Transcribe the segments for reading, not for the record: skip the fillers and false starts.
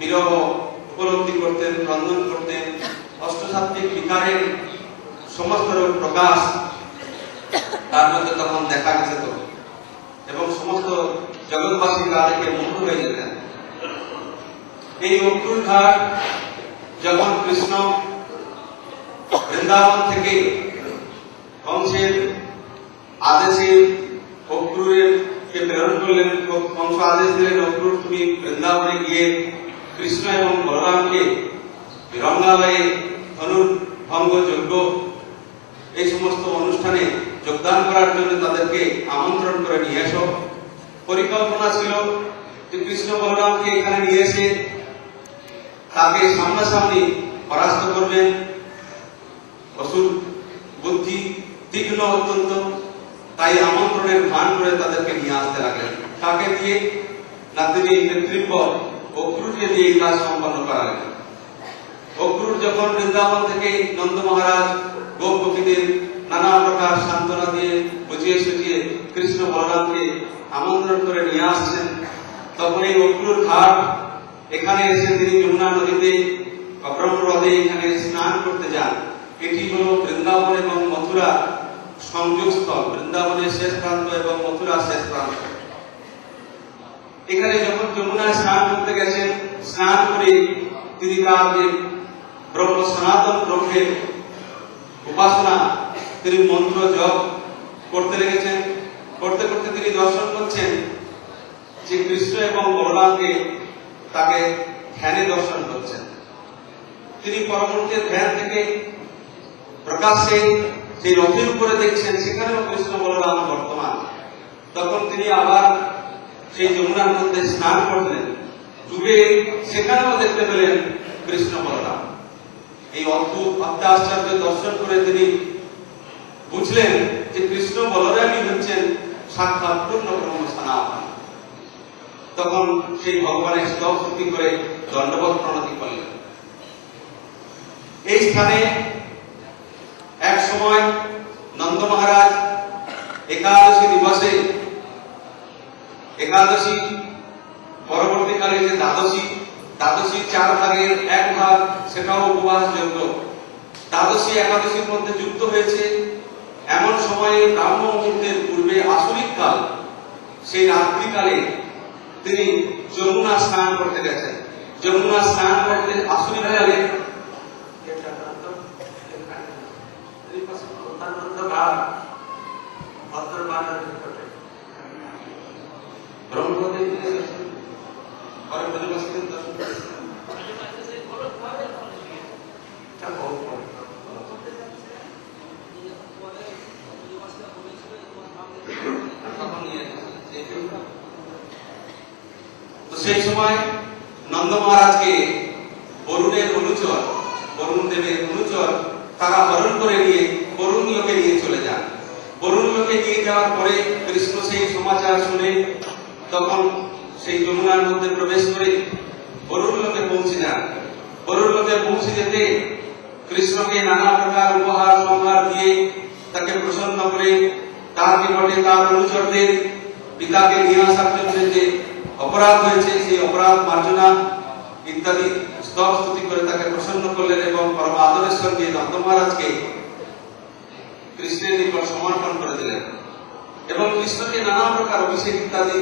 বিরহ উপলব্ধি করতেন, রন্ধন করতেন। অষ্টসাত্ত্বিক বিকারের সমস্ত প্রকাশ তার মধ্যে তখন দেখা যেত এবং সমস্ত জগৎবাসী তাদেরকে মুগ্ধ হয়ে যেতেন। এই অক্রুর ঘাট যখন কৃষ্ণ বৃন্দাবন থেকে কংসের আদেশে অক্রুরকে প্রেরণ করলেন, কংস আদেশ দিলেন, অক্রুর তুমি বৃন্দাবনে গিয়ে কৃষ্ণ এবং বলরামকে রঙ্গালয়ে ধনুর্ভঙ্গ যজ্ঞ এই সমস্ত অনুষ্ঠানে যোগদান করার জন্য তাদেরকে আমন্ত্রণ করে নিয়ে এসো। পরিকল্পনা ছিল যে কৃষ্ণ বলরামকে এখানে নিয়ে এসে তাকে সামনাসামনি পরাস্ত করবেন। অসুর বুদ্ধি তীক্ষ্ণ অত্যন্ত, তাই আমন্ত্রণের ভান করে তাদেরকে নিয়ে আসতে লাগলেন। তাকে দিয়ে না তিনি নেতৃত্ব অক্রুরকে দিয়ে কাজ সম্পন্ন করালেন। অক্রুর যখন বৃন্দাবন থেকে নন্দ মহারাজ গোপ গোপীদের নানা প্রকার সান্ত্বনা দিয়ে বুঝিয়ে সুঝিয়ে কৃষ্ণ বলরামকে আমন্ত্রণ করে নিয়ে আসছেন, তখন এই অক্রুর ঘাট এখানে এসে তিনি যমুনা নদীতে ব্রহ্মহ্রদে এখানে স্নান করতে যান। এটি হল বৃন্দাবন এবং মথুরা সংযোগস্থল, বৃন্দাবনের শেষ প্রান্ত এবং মথুরা শেষ প্রান্ত। এখানে যখন যমুনায় স্নান করতে গেছেন, স্নান করে তিনি তার যে ব্রহ্ম সনাতন ব্রহ্মের উপাসনা তিনি মন্ত্র জপ করতে লেগেছেন। করতে করতে তিনি দর্শন করছেন যে কৃষ্ণ এবং বলরামকে তাকে ধ্যানে দর্শন করছেন। তিনি পরবর্তী ধ্যান থেকে প্রকাশ্যে সেই রথের উপরে দেখছেন, সেখানেও কৃষ্ণ বলরাম বর্তমান। তখন তিনি আবার সেই যমুনার মধ্যে স্নান করলেন, ডুবে সেখানেও দেখতে পেলেন কৃষ্ণ বলরাম। এই অদ্ভুত আশ্চর্য দর্শন করে তিনি বুঝলেন যে কৃষ্ণ বলরামই হচ্ছেন সাক্ষাৎ পূর্ণ ব্রহ্ম সনাতন। তখন সেই ভগবানের স্তব স্তুতি করে দণ্ডবত প্রণতি করলেন। এই স্থানে এক সময় নন্দ মহারাজ একাদশী দিবসে, একাদশী পরবর্তীকালে যে দ্বাদশী 4 ভাগের 1 ভাগ সেটাও উপবাস যোগ্য, দ্বাদশী একাদশীর মধ্যে যুক্ত হয়েছে। এমন সময়ে ব্রাহ্ম মুহূর্তের পূর্বে আসরিক কাল, সেই রাত্রিকালে তিনি যমুনা স্নান করতে গেছেন। যমুনা স্নান করতে আসরিক কালে সেই সময় নন্দ মহারাজকে বরুণের অনুচর, বরুণ দেবের অনুচর তারা হরণ করে নিয়ে বরুণ লোকে নিয়ে চলে যান। বরুণ লোকে নিয়ে যাওয়ার পরে কৃষ্ণ সেই সমাচার শুনে তখন সেই যমুনার মধ্যে প্রবেশ করে বরুণ লোকে পৌঁছে যান। বরুণ লোকে পৌঁছে যেতে কৃষ্ণকে নানা প্রকার উপহার সম্ভার দিয়ে তাকে প্রসন্ন করে তার নিকটে তার অনুচরদের পিতাকে নিয়ে আসার জন্য যে অপরাধ হয়েছে সেই অপরাধ মার্জনা ইত্যাদি স্তব স্তুতি করে তাকে প্রসন্ন করলেন এবং পরম আদরের সঙ্গে নন্দ মহারাজকে কৃষ্ণের নিকট সমর্পণ করে দিলেন এবং কৃষ্ণকে নানা প্রকার অভিষেক ইত্যাদি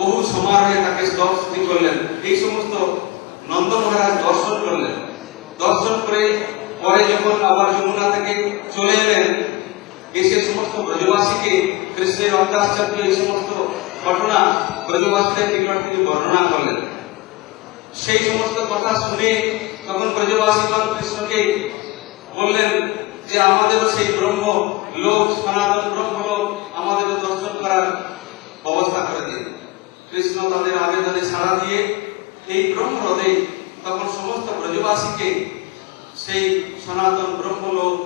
বহু সমারোহে তাকে স্তব স্তুতি করলেন। এই সমস্ত নন্দ মহারাজ দর্শন করলেন। দর্শন করে পরে যখন আবার যমুনা থেকে চলে এলেন, এসে সমস্ত ব্রজবাসীকে কৃষ্ণের অত্যাশ্চর্য এই সমস্ত ঘটনা ব্রজবাসীদের নিকট তিনি বর্ণনা করলেন। সেই সমস্ত কথা শুনে তখন ব্রজবাসীগণ কৃষ্ণকে বললেন যে আমাদেরও সেই ব্রহ্ম লোক, সনাতন ব্রহ্ম লোক আমাদেরও দর্শন করার ব্যবস্থা করে দিন। কৃষ্ণ তাদের আবেদনে সাড়া দিয়ে এই ব্রহ্মহ্রদে তখন সমস্ত ব্রজবাসীকে সেই সনাতন ব্রহ্মলোক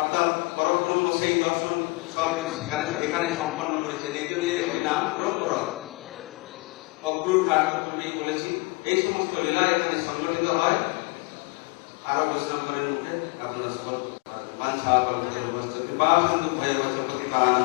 অর্থাৎ পরব্রহ্ম সেই দর্শন সব এখানে সম্পন্ন করেছেন। এই জন্য একটি নাম ব্রহ্মহ্রদ। অক্রুর ঘাট পূর্বেই বলেছি, এই সমস্ত লীলা এখানে সংগঠিত হয়। আরো বৈষ্ণবের মুখে আপনারা সকল বাঞ্ছা কল্পতে উপস্থিত কৃপা সিন্ধু Bhairab Chakraborty কালানাম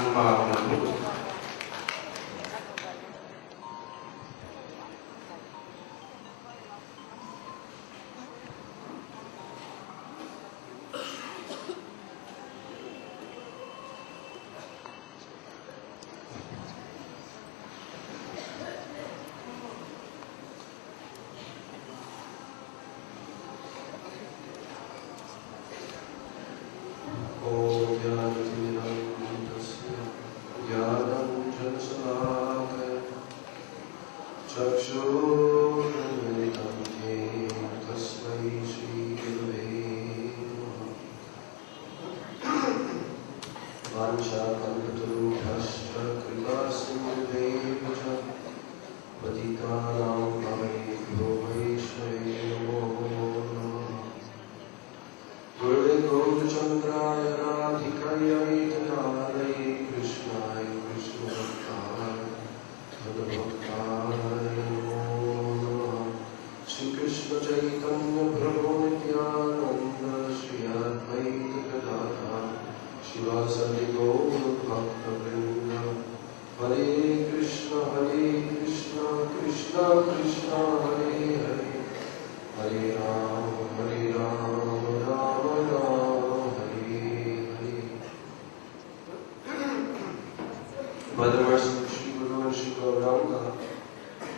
By the mercy of Shri Guru and Shri Gauranga,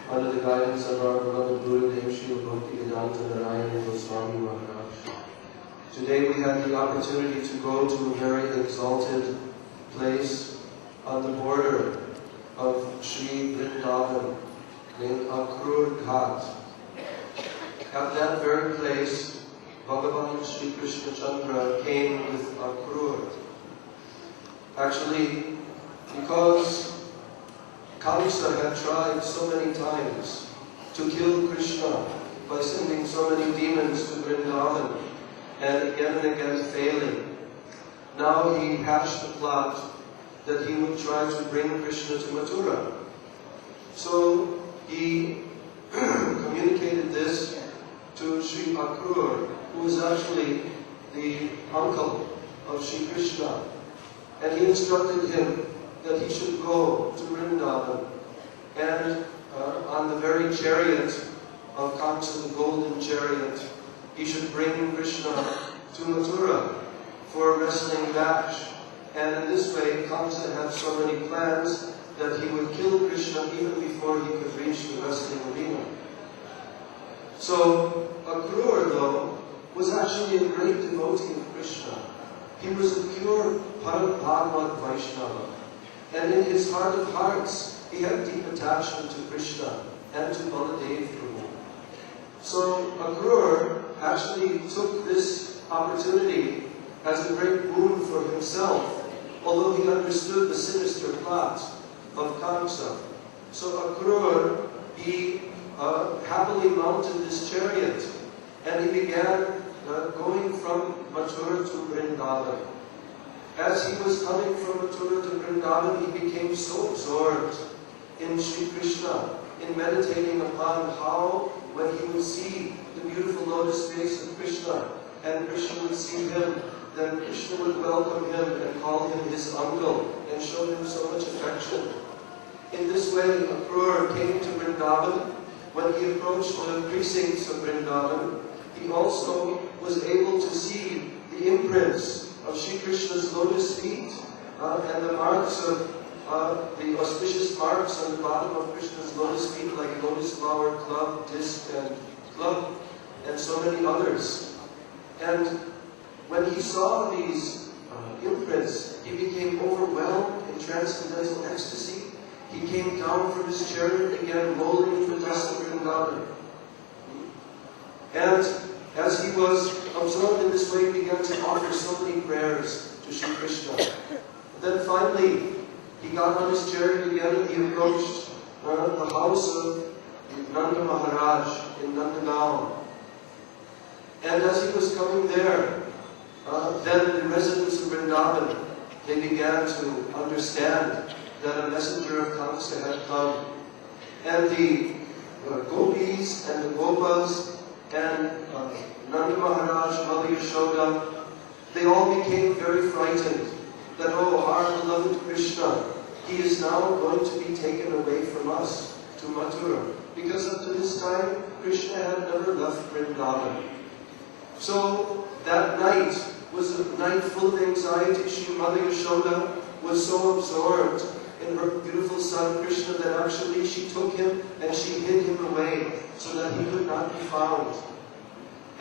under the guidance of our beloved Gurudev Shri Bhaktivedanta Narayana Swami Maharaj. Today we had the opportunity to go to a very exalted place on the border of Shri Vrindavan named Akrur Ghat. At that very place, Bhagavan Shri Krishna Chandra came with Akrur. Actually, because Kamsa had tried so many times to kill Krishna by sending so many demons to Vrindavan, and again failing. Now he hatched the plot that he would try to bring Krishna to Mathura. So he communicated this to Sri Akrur, who was actually the uncle of Sri Krishna. And he instructed him that he should go to Vrindavan and on the very chariot of Kamsa, the golden chariot, he should bring Krishna to Mathura for a wrestling match. And in this way, Kamsa had so many plans that he would kill Krishna even before he could reach the wrestling arena. So, Akrur, though, was actually a great devotee of Krishna. He was a pure Parabhagavad Vaishnava. And in his heart of hearts, he had deep attachment to Krishna and to Baladev Prabhu. So, Akrur actually took this opportunity as a great boon for himself, although he understood the sinister plot of Kamsa. So Akrur, he happily mounted this chariot, and he began going from Mathura to Vrindavan. As he was coming from Mathura to Vrindavan, he became so absorbed in Sri Krishna, in meditating upon how, when he would see the beautiful lotus face of Krishna, and Krishna would see him, then Krishna would welcome him and call him his uncle and show him so much affection. In this way, Akrur came to Vrindavan. When he approached the precincts of Vrindavan, he also was able to see the imprints of Sri Krishna's lotus feet and the marks of the auspicious marks on the bottom of Krishna's lotus feet, like lotus flower, club, disc, and club, and so many others. And when he saw these imprints, he became overwhelmed in transcendental ecstasy. He came down from his chariot again, rolling in the dust of Vrindavan. And as he was absorbed in this way, he began to offer so many prayers to Sri Krishna. Then finally, he got on his chariot again and he approached the house of Nanda Maharaj in Nandagaon. And as he was coming there, then the residents of Vrindavan, they began to understand that a messenger of Kamsa had come. And the gopis and the gopas and Nanda Maharaj, Mother Yashoda, they all became very frightened that, oh, our beloved Krishna, he is now going to be taken away from us to Mathura. Because up to this time, Krishna had never left Vrindavan. So that night was a night full of anxiety. Shri Mother Yashoda was so absorbed in her beautiful son Krishna that actually she took him and she hid him away so that he could not be found.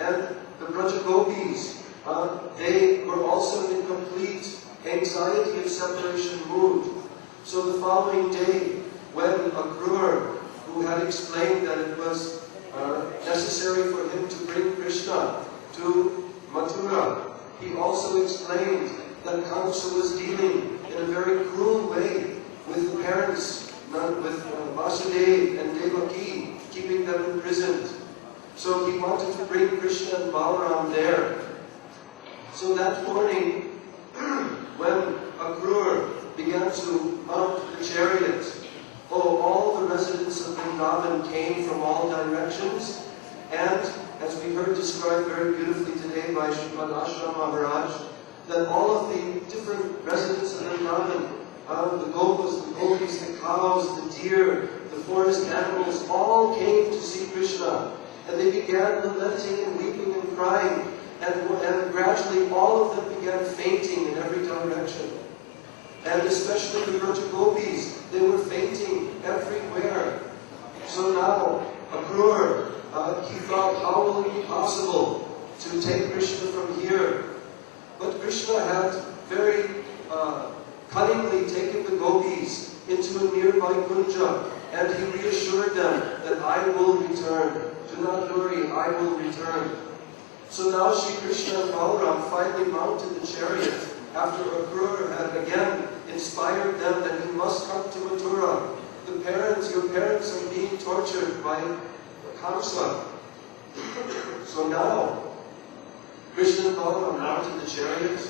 And the Braja Gopis, they were also in complete anxiety of separation mood. So the following day, when Akrur, who had explained that it was necessary for him to bring Krishna to Mathura, he also explained that Kamsa was dealing in a very cruel way with the parents, with Vasudeva and Devaki, keeping them imprisoned. So he wanted to bring Krishna and Balaram there. So that morning, when Akrur began to mount the chariot, all the residents of Vrindavan came from all directions, and as we heard described very beautifully today by Srimad Ashram Maharaj, that all of the different residents of Vrindavan, the gopas, the gopis, the cows, the deer, the forest animals, all came to see Krishna. And they began lamenting and weeping and crying, and gradually all of them began fainting in every direction. And especially the Braja Gopis, a nearby kunja, and he reassured them that I will return. Do not worry, I will return. So now Shri Krishna and Balaram finally mounted the chariot after Akrura had again inspired them that you must come to Mathura. Your parents are being tortured by Kamsa. So now, Krishna and Balaram mounted the chariot,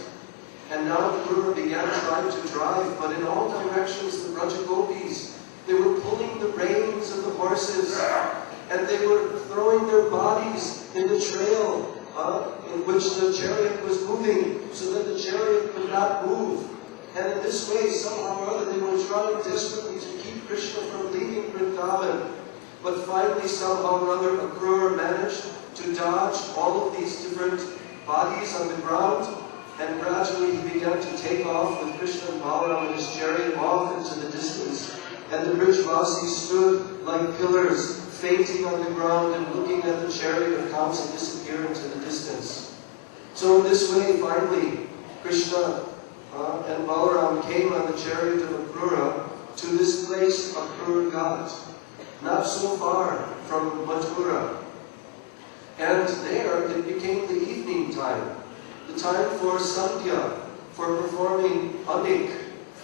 and now Akrura began trying to drive, but in all directions the Braja Gopis, they were pulling the reins of the horses, and they were throwing their bodies in the trail in which the chariot was moving, so that the chariot could not move. And in this way, somehow or other, they were trying desperately to keep Krishna from leaving Vrindavan. But finally, somehow or other, Akrura managed to dodge all of these different bodies on the ground, and gradually he began to take off with Krishna and Balaram and his chariot off into the distance. And the Brijvasis stood like pillars, fainting on the ground and looking at the chariot of Kamsa disappear into the distance. So in this way, finally, Krishna and Balaram came on the chariot of Akrura to this place, Akrura Ghat, not so far from Mathura. And there it became the evening time, the time for Sandhya, for performing Anik.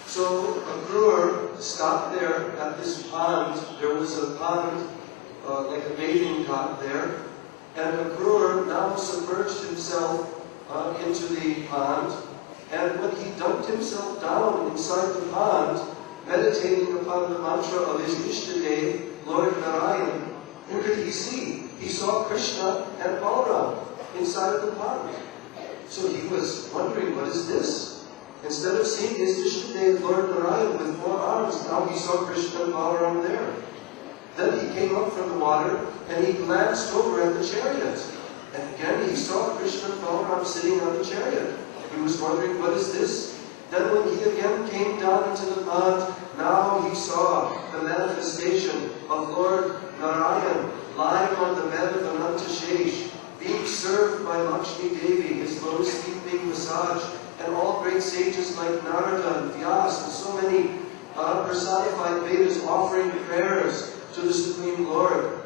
So Akrura stopped there at this pond. There was a pond, like a bathing pot there. And Akrura now submerged himself into the pond. And when he dumped himself down inside the pond, meditating upon the mantra of his Ishtadev, Lord Narayana, who did he see? He saw Krishna and Balaram inside of the pond. So he was wondering, what is this? Instead of seeing his Ishtadev, Lord Narayana, with 4 arms, now he saw Krishna and Balaram there. Then he came up from the water and he glanced over at the chariot. And again he saw Krishna and Balaram sitting on the chariot. He was wondering, what is this? Then when he again came down into the pond, now he saw the manifestation of Lord Narayana lying on the bed of Ananta Shesh, being served by Lakshmi Devi, his lotus feet being massaged, and all great sages like Narada and Vyas, and so many personified Vedas offering prayers to the Supreme Lord.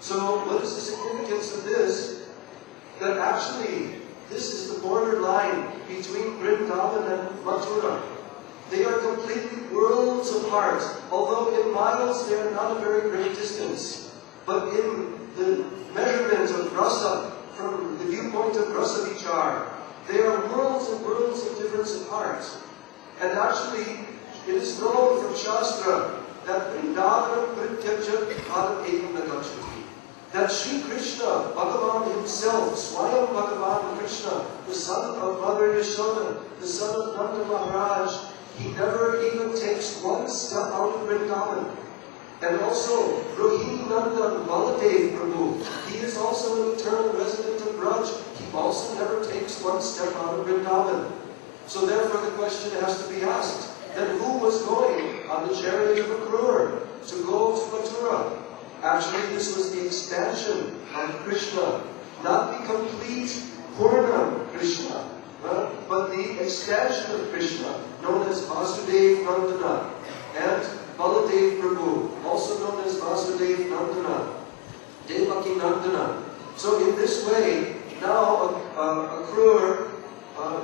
So what is the significance of this? That actually, this is the border line between Vrindavan and Mathura. They are completely worlds apart, although in miles they are not a very great distance. But in the measurement of rasa, from the viewpoint of rasa vichar, they are worlds and worlds of difference apart. And actually, it is known from Shastra that Vrindavan Prityajat Bharat Ekam Nagachati. That Sri Krishna, Bhagavan himself, Swami Bhagavan Krishna, the son of Mother Yashoda, the son of Nanda Maharaj, he never even takes one step out of Vrindavan. And also, Rohini Nandan Baladev Prabhu, he is also an eternal resident of Braj. He also never takes one step out of Vrindavan. So therefore the question has to be asked, then who was going on the chariot of Akrura to go to Mathura? Actually, this was the expansion of Krishna, not the complete Purna Krishna, but the expansion of Krishna, known as Vasudev Nandana, and Baladev Prabhu, also known as Vasudev Nandana, Devaki Nandana. So in this way, now Akrura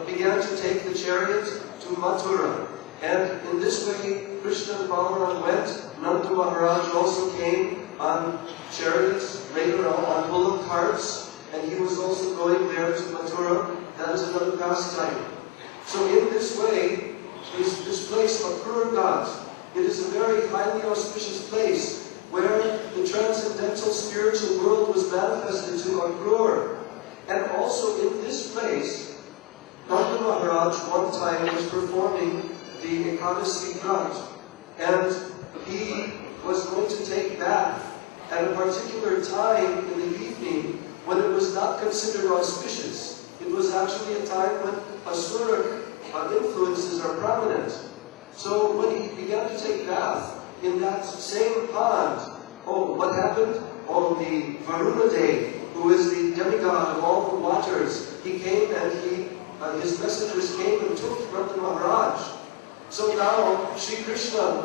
began to take the chariot to Mathura. And in this way, Krishna and Balaram went. Nanda Maharaj also came on chariots, later on bullock carts, and he was also going there to Mathura. That is another pastime. So in this way, this place, Akrura Ghat, it is a very highly auspicious place where the transcendental spiritual world was manifested to Akrura. And also in this place, Nanda Maharaj one time was performing the Ekadasi Ghat, and he was going to take bath at a particular time in the evening when it was not considered auspicious. It was actually a time when asuric influences are prominent. So when he began to take bath in that same pond, what happened? The Varuna Dev, who is the demigod of all the waters, he came and his messengers came and took Nanda Maharaj. So now Sri Krishna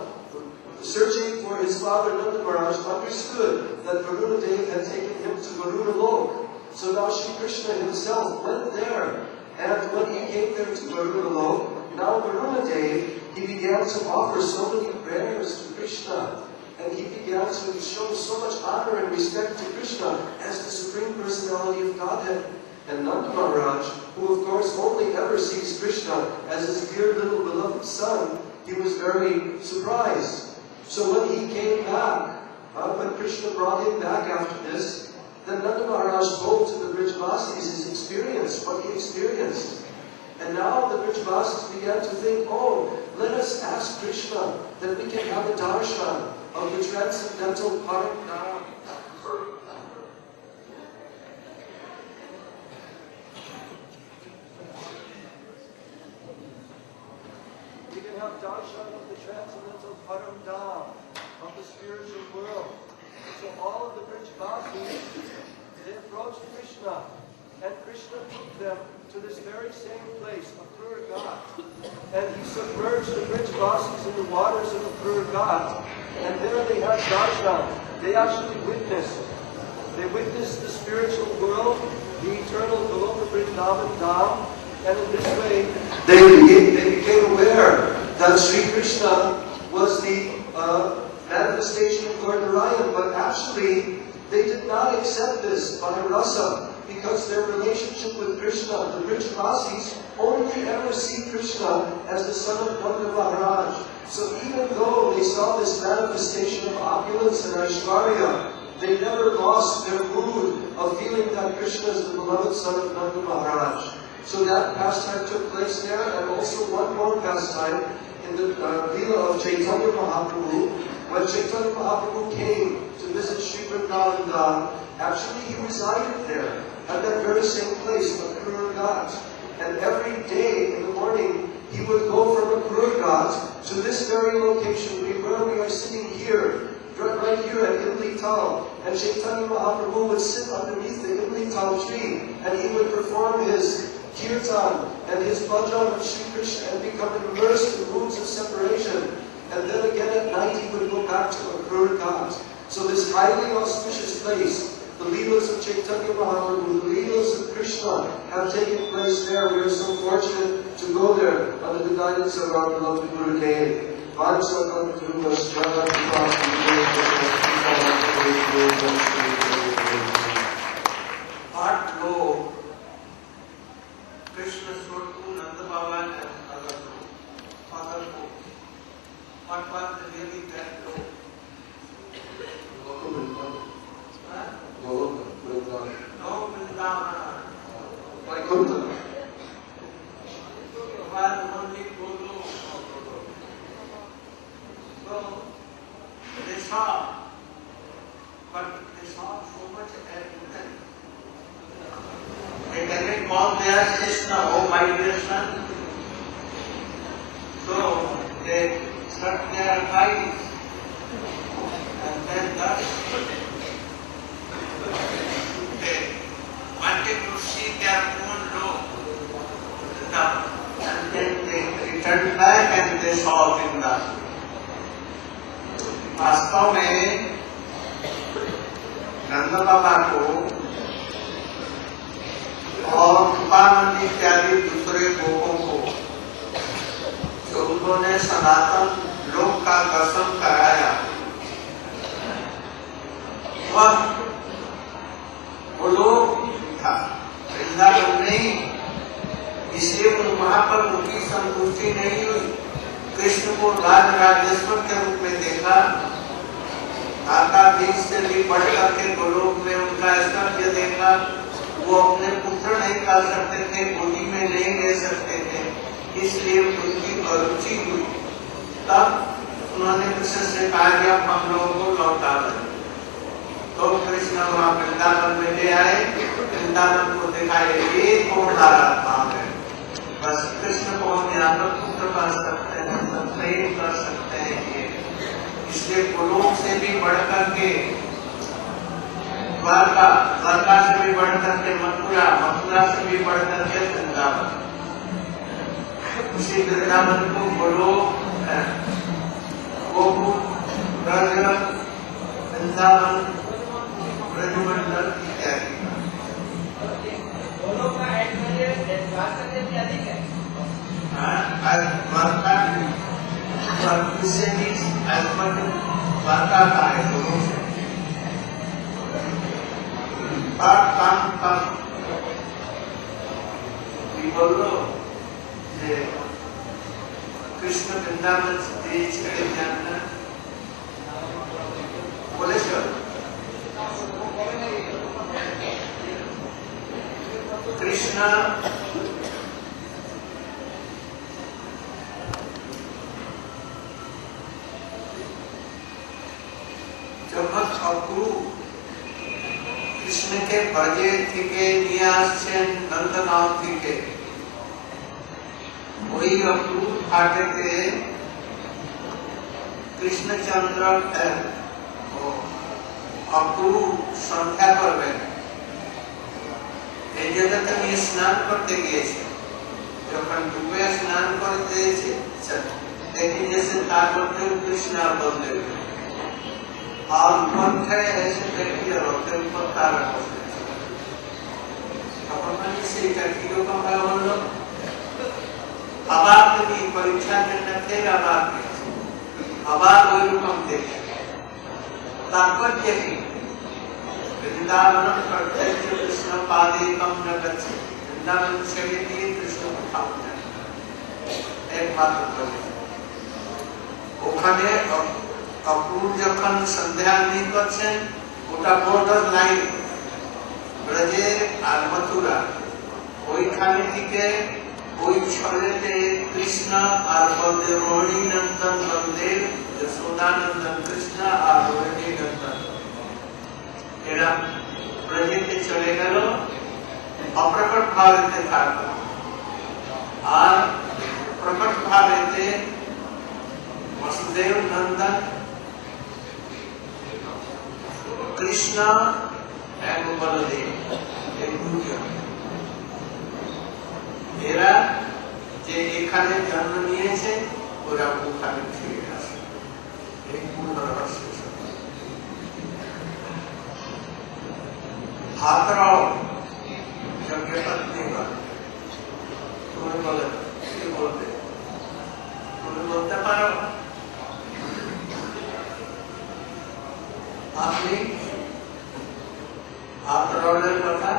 searching for his father Nanda Maharaj, understood that Varuna Dev had taken him to Varuna Lok. So now Sri Krishna himself went there, and when he came there to Varuna Lok, now Varuna Dev, he began to offer so many prayers to Krishna, and he began to show so much honor and respect to Krishna as the Supreme Personality of Godhead. And Nanda Maharaj, who of course only ever sees Krishna as his dear little beloved son, he was very surprised. So when he came back, when Krishna brought him back after this, then Nanda Maharaj told to the Brijvasis his experience, what he experienced. And now the Brijvasis began to think, oh, let us ask Krishna that we can have a darshan of the transcendental Param. We can have darshan of the transcendental Param Dham, of the spiritual world. So all of the Brijvasis, they approached Krishna, and Krishna took them to this very same place, Akrura Ghat. And he submerged the Brijvasis in the waters of Akrura Ghat, and there they had darshan. They actually witnessed. They witnessed the spiritual world, the eternal Goloka Vrindavan Dham, and in this way they became aware that Sri Krishna was the manifestation of Lord Narayana, but actually they did not accept this by rasa, because their relationship with Krishna, the Brijvasis, only ever see Krishna as the son of Nanda Maharaj. So even though they saw this manifestation of opulence and Aishwarya, they never lost their mood of feeling that Krishna is the beloved son of Nanda Maharaj. So that pastime took place there, and also one more pastime in the Leela of Chaitanya Mahaprabhu. When Chaitanya Mahaprabhu came to visit Sri Vrindavan, actually he resided there, at that very same place, Akrura Ghat. And every day in the morning, he would go from Akrura Ghat to this very location where we are sitting here, right here at Imli Tal. And Chaitanya Mahaprabhu would sit underneath the Imli Tal tree, and he would perform his kirtan and his bhajan of Sri Krishna and become immersed in moods of separation. And then again at night he would go back to Akrura Ghat. So this highly auspicious place, the Leelas of Chaitanya Mahaprabhu, the Leelas of Krishna have taken place there. We are so fortunate to go there under the guidance of our beloved Guru Dev. Part low, Krishna showed to Nanda Baba and other low, father low. What was really that low? No, Vrindavan. Vaikuntha. Was only Guru. So they saw, but they saw so much arrogance. They cannot call their Krishna, oh my dear son. So they shut their eyes, and then thus they wanted to see their own law. And then they returned back and they saw Vrindavan. वास्तव में नंद बाबा को और कृपानंद इत्यादि दूसरे गोपों को जो उन्होंने सनातन लोक का दर्शन कराया, वह वो लोग था वृंदावन नहीं, इसलिए वहां पर उनकी संतुष्टि नहीं हुई। कृष्ण को राज राजेश्वर के रूप में देखा, माता बीज से भी बढ़ करके गोलोक में उनका ऐश्वर्य देखा। वो अपने पुत्र नहीं कर सकते थे, गोदी में नहीं ले सकते थे, इसलिए उनकी अरुचि हुई। तब उन्होंने कृष्ण से कहा कि अब हम लोगों को लौटा दें। तो कृष्ण वहां वृंदावन में ले आए, वृंदावन को दिखाए एक कौन आत्मा है, बस कृष्ण को हम यहाँ पर पुत्र कर सकते हैं, प्रेम कर सकते हैं ये। इसलिए गोलोक से भी बढ़कर के द्वारका, द्वारका से भी बढ़कर के मथुरा, मथुरा से भी बढ़कर के वृंदावन। उसी वृंदावन को गोलोक है। गोकुल ब्रज वृंदावन ब्रजमंडल इत्यादि। दोनों का एडवांटेज द्वारका से भी अधिक है। द्वारका द्वारका का है दोनों से काम बोलो कृष्ण वृंदावन से छड़े जानना बोले सर कृष्ण जगत अकुरु कृष्ण के बजे থেকে নিয়ে আসছেন নন্দগাঁও থেকে ওই অকুরু ঘাটেতে কৃষ্ণচন্দ্র অকুরু সন্ধ্যা করবেন এই জায়গাতে নিয়ে স্নান করতে গিয়েছে যখন ডুবে স্নান করতে এসে দেখি जैसे তার মধ্যে কৃষ্ণ আর বলদেব और पंखे ऐसे देखिए रोते ऊपर तारा अपन से किलो का है हम लोग आबाद की परीक्षा करने थे आबाद वही रूप हम देखे तात्पर्य की वृंदावन करते कृष्ण पादे कम न गच्छे वृंदावन से दिए कृष्ण को खाओ एक बात ওখানে অপূর্ব যখন সন্ধ্যা আরতি করছেন ওটা বর্ডার লাইন ব্রজের আর মথুরা ওইখানে থেকে ওই ছলেতে কৃষ্ণ আর বলদেব রোহিণী নন্দন বলদেব যশোদানন্দন কৃষ্ণ আর রোহিণী নন্দন এরা ব্রজেতে চলে গেল অপ্রকট ভাবেতে থাকলো আর প্রকট ভাবেতে वसुदेव नंदन कृष्ण एंड बलदेव एक দুজন এরা যে এখানে জন্ম নিয়েছে ওরা ওখানে ফিরে আসে এই পূর্ণ রহস্য हाथ रहो जब ये पत्नी का तुम्हें बोले बोलते तुम्हें बोलते पारो আপনি আপনার কথা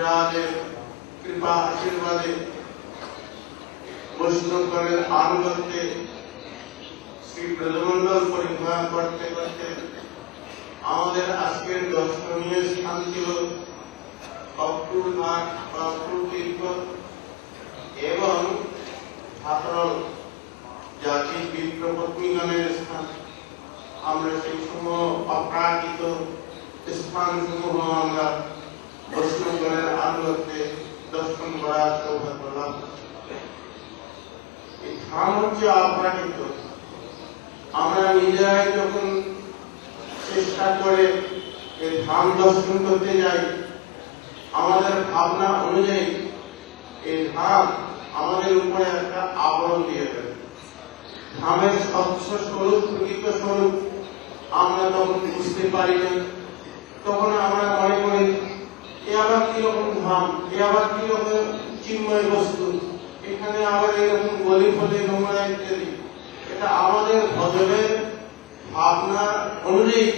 गिरिराजेर कृपा आशीर्वादे वैष्णवगणের আনুগত্যে শ্রী ব্রজমণ্ডল পরিক্রমা করতে করতে আমাদের আজকের দর্শনীয় স্থান ছিল অক্টুর ঘাট বা অক্টুর তীর্থ এবং ঠাকুর জাতি বিপ্রপত্নীগণের স্থান। আমরা সেই সময় অপ্রাকৃত স্থানসমূহ আমরা বৈষ্ণবগণের আনুগত্যে দর্শন করার সৌভাগ্য লাভ করছি। এই ধাম হচ্ছে অপ্রাকৃত। আমরা নিজেরাই যখন চেষ্টা করে এই ধাম দর্শন করতে যাই, আমাদের ভাবনা অনুযায়ী এই ধাম আমাদের উপরে একটা আবরণ দিয়ে দেবে। ধামের স্বচ্ছ স্বরূপ, প্রকৃত স্বরূপ আমরা তখন বুঝতে পারি না। তখন আমরা মনে করি এ আবার কিরকম ধাম, এ আবার কিরকম চিন্ময় বস্তু, এখানে আবার এরকম গলি ফলে নোংরা ইত্যাদি। এটা আমাদের ভজনের ভাবনা অনুযায়ী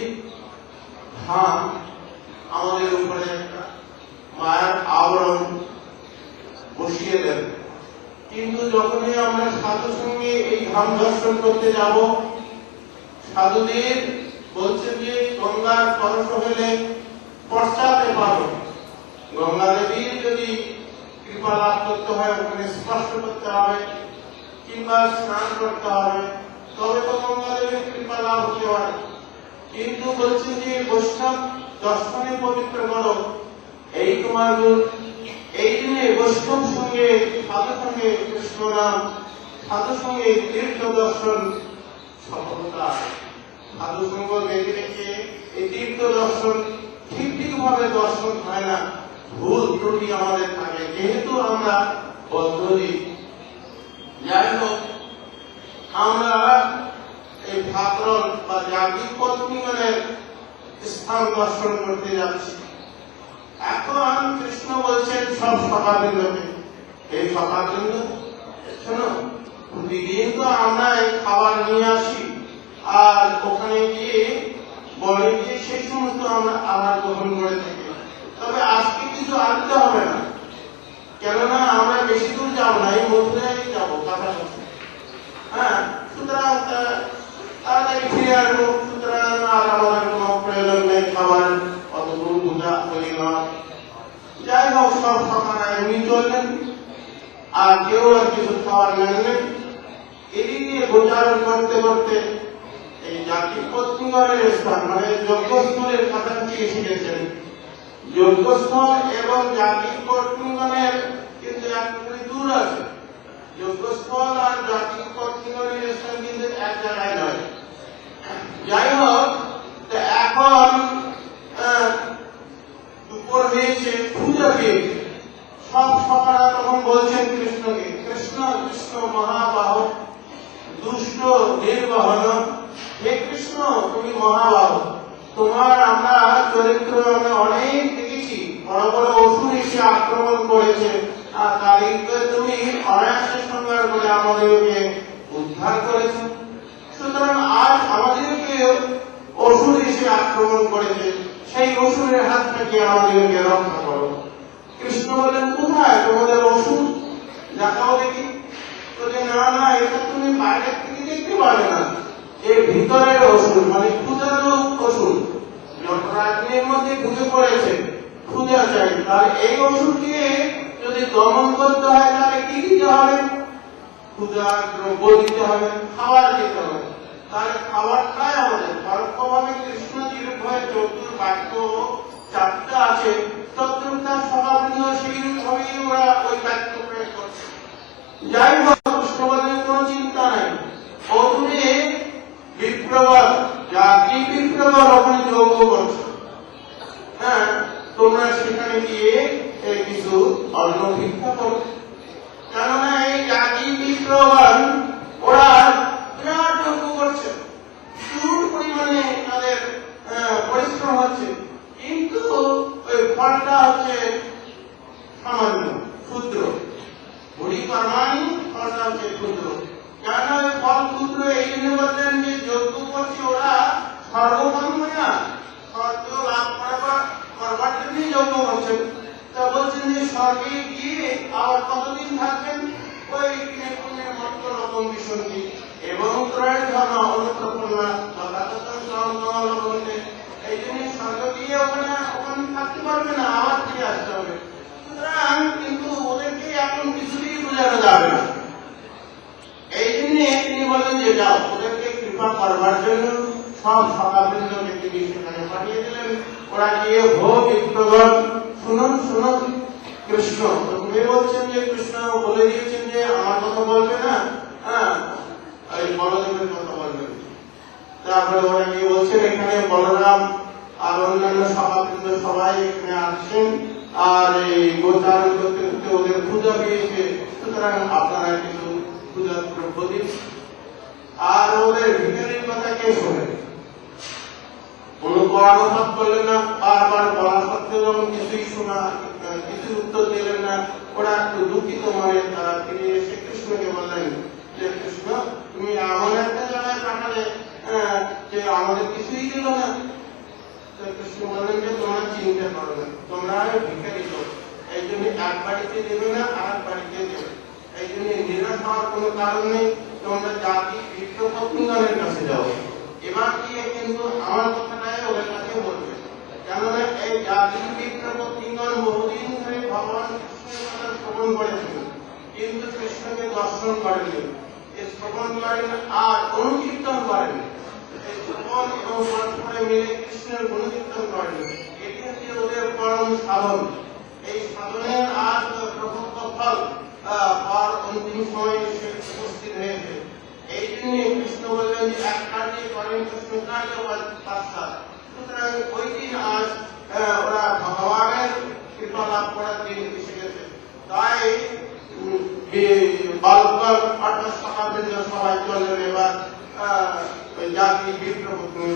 ধাম আমাদের উপরে একটা মায়ার আবরণ বসিয়ে দেবে। কিন্তু যখনই আমরা সাধু সঙ্গে এই ধাম দর্শন করতে যাব, সাধুদের বলছে যে গঙ্গার স্পর্শ হলে পশ্চাতে পাবো। গঙ্গা দেবীর যদি কৃপা লাভ করতে হয় ওখানে স্পর্শ করতে হবে কিংবা স্নান করতে হবে, তবে তো গঙ্গা দেবীর কৃপা লাভ হতে পারে। কিন্তু বলছে যে বৈষ্ণব দর্শনে পবিত্র করো, এই তোমার গুণ। এই দিনে বৈষ্ণব সঙ্গে সাধু সঙ্গে কৃষ্ণ নাম, সাধু সঙ্গে তীর্থ দর্শন সফলতা। সাধু সঙ্গ দেখে দেখে এই তীর্থ দর্শন ঠিক ভাবে দর্শন হয় না, ভুল ত্রুটি আমাদের থাকে, যেহেতু আমরা বদ্ধজীব। যাই হোক, আমরা এই ভাকরণ বা জাগতিক পত্নীগণের স্থান দর্শন করতে যাচ্ছি। এখন কৃষ্ণ বলছেন সব সখাবৃন্দকে, এই সখাবৃন্দ শোনো, প্রতিদিন তো আমরা এই খাবার নিয়ে আসি আর ওখানে গিয়ে বলে গিয়ে সেই সমস্ত আমরা আহার গ্রহণ করে থাকি। তবে আজকে কিছু আনতে হবে না, কেননা আমরা বেশি দূর যাবো না, এই মথুরায় যাবো কাছাকাছি। হ্যাঁ, সুতরাং তাড়াতাড়ি ফিরে আসবো। সুতরাং আর আমাদের কোনো প্রয়োজন নেই খাবার অত দূর বোঝা করি না। যাই হোক, সব সকালে এমনি চললেন আর কেউ আর কিছু খাবার নেন। এদিকে গোচারণ করতে করতে এই জাতির পত্নীগণের স্থান মানে যজ্ঞস্থলের কাছাকাছি এসে গেছেন। যজ্ঞস্থল এবং জাতির পত্নীগণের কিন্তু একটু দূর আছে। যজ্ঞস্থল আর জাতির পত্নীগণের স্থান কিন্তু এক জায়গায় নয়। যাই হোক, এখন দুপুর হয়েছে, পূজা পেয়েছে। সব সকারা তখন বলছেন কৃষ্ণকে, কৃষ্ণ কৃষ্ণ মহাবাহ দুষ্ট নির্বহন। হে কৃষ্ণ, তুমি মহাবাহ, তোমার আমরা চরিত্র আমরা অনেক দেখেছি, বড় বড় অসুর এসে আক্রমণ করেছে, আর তাদেরকে তুমি অনায়াসে সংহার করে আমাদেরকে উদ্ধার করেছ। সুতরাং আজ আমাদেরকে অসুর এসে আক্রমণ করেছে, সেই অসুরের হাত থেকে আমাদেরকে রক্ষা করো। কৃষ্ণ বলেন, কোথায় তোমাদের অসুর, দেখাও দেখি। না না, এটা তুমি বাইরের থেকে দেখতে পাবে না, এর ভিতরের অসুর মানে ক্ষুধার অসুর জঠরাগ্নির মধ্যে ঢুকে পড়েছে, ক্ষুধা চাই। তাহলে এই অসুরকে যদি দমন করতে হয় তাহলে কি দিতে হবে? ক্ষুধার দ্রব্য দিতে হবে, খাবার দিতে হবে। তাহলে খাবারটাই আমাদের পরোক্ষভাবে কৃষ্ণ যেরূপভাবে চতুর বাক্য চারটা আছে, চতুর্থা সভাবৃন্দ সেইভাবেই ওরা ওই বাক্য প্রয়োগ করছে। যাই হোক, কৃষ্ণবাদের কোন চিন্তা নেই। ওখানে বিপ্রবর জাতি বিপ্রবর ওখানে যোগ করছে। হ্যাঁ, তোমরা সেখানে গিয়ে কিছু অন্ন ভিক্ষা করো। কেননা এই জাতি বিপ্রবর ওরা বিরাট যোগ্য করছে, প্রচুর পরিমাণে তাদের পরিশ্রম হচ্ছে, কিন্তু ওই ফলটা হচ্ছে সামান্য ক্ষুদ্র। বুড়ি কর্মানি ফলটা হচ্ছে ক্ষুদ্র। কেন ওই ফল ক্ষুদ্র? এই জন্য বললেন যে যজ্ঞ করছে ওরা সর্বকাম না, স্বর্গ লাভ করবার জন্যই যজ্ঞ করছে। তা বলছে স্বর্গে গিয়ে আবার কতদিন থাকবেন? ওই পুণ্যের মতো রকম বিসন্ধি এবং ত্রয় ধর্ম অনুপ্রপন্না এই জন্য স্বর্গ গিয়ে ওখানে থাকতে পারবে না, আবার ফিরে আসতে হবে। সুতরাং কিন্তু ওদেরকে এখন কিছুতেই বোঝানো যাবে না। এই জন্য তিনি বলেন যে যাও, ওদেরকে কৃপা করবার জন্য সব সভাবৃন্দকে তিনি সেখানে পাঠিয়ে দিলেন। ওরা গিয়ে ভো বিপ্রগণ, শুনুন শুনুন কৃষ্ণ। তুমি বলছেন যে কৃষ্ণ বলে দিয়েছেন যে আমার কথা বলবে না, হ্যাঁ এই বলদেবের কথা বলবেন। তারপরে ওরা গিয়ে বলছেন এখানে বলরাম আর অন্যান্য সভাবৃন্দ সবাই এখানে আসছেন, আর এই গোচারণ করতে করতে ওদের পূজা পেয়েছে, সুতরাং আপনারা কিছু পূজা দ্রব্য দিন। আর ওদের ভিখারির কথা কে শোনে? কোনো অনুভব করলেন না, বারবার বলা সত্ত্বেও যখন কিছুই শোনা, কিছু উত্তর দিলেন না, ওরা একটু দুঃখিত মনে তারা ফিরে এসে কৃষ্ণকে বললেন যে কৃষ্ণ তুমি এমন একটা জায়গায় পাঠালে যে আমাদের কিছুই দিল না। কৃষ্ণ বললেন যে তোমরা চিন্তা করো না, তোমরা ভিখারি লোক, এই জন্য এক বাড়িতে দেবে না আর এক বাড়িতে দেবে, এই জন্য নিরাশ হওয়ার কোনো কারণ নেই। তোমরা জাতি বিপ্রপত্নীগণের কাছে যাও। এবার গিয়ে কিন্তু আমার কথাটাই ওদের কাছে বলবে, কেননা এই জাতি বিপ্রপত্নীগণ বহুদিন ধরে ভগবান কৃষ্ণের কথা শ্রবণ করেছেন, কিন্তু কৃষ্ণকে দর্শন করেনি, শ্রবণ করেন আর অনুকীর্তন করেন। এই শ্রবণ এবং পরস্পরে মিলে কৃষ্ণের গুণকীর্তন করেন, এটি হচ্ছে ওদের পরম সাধন। এই সাধনের আজ প্রভুত্ব ফল আর অন্তিম সময়ে সে উপস্থিত হয়েছে। এই জন্য কৃষ্ণ বললেন যে এক কার্যে করেন কৃষ্ণ কার্য পাশা। সুতরাং ওই দিন আজ ওরা ভগবানের কৃপা লাভ করার দিন এসে গেছে। তাই বালকগণ অর্থাৎ সভাবৃন্দ সবাই চললেন এবার জাতি বিপ্রপত্নী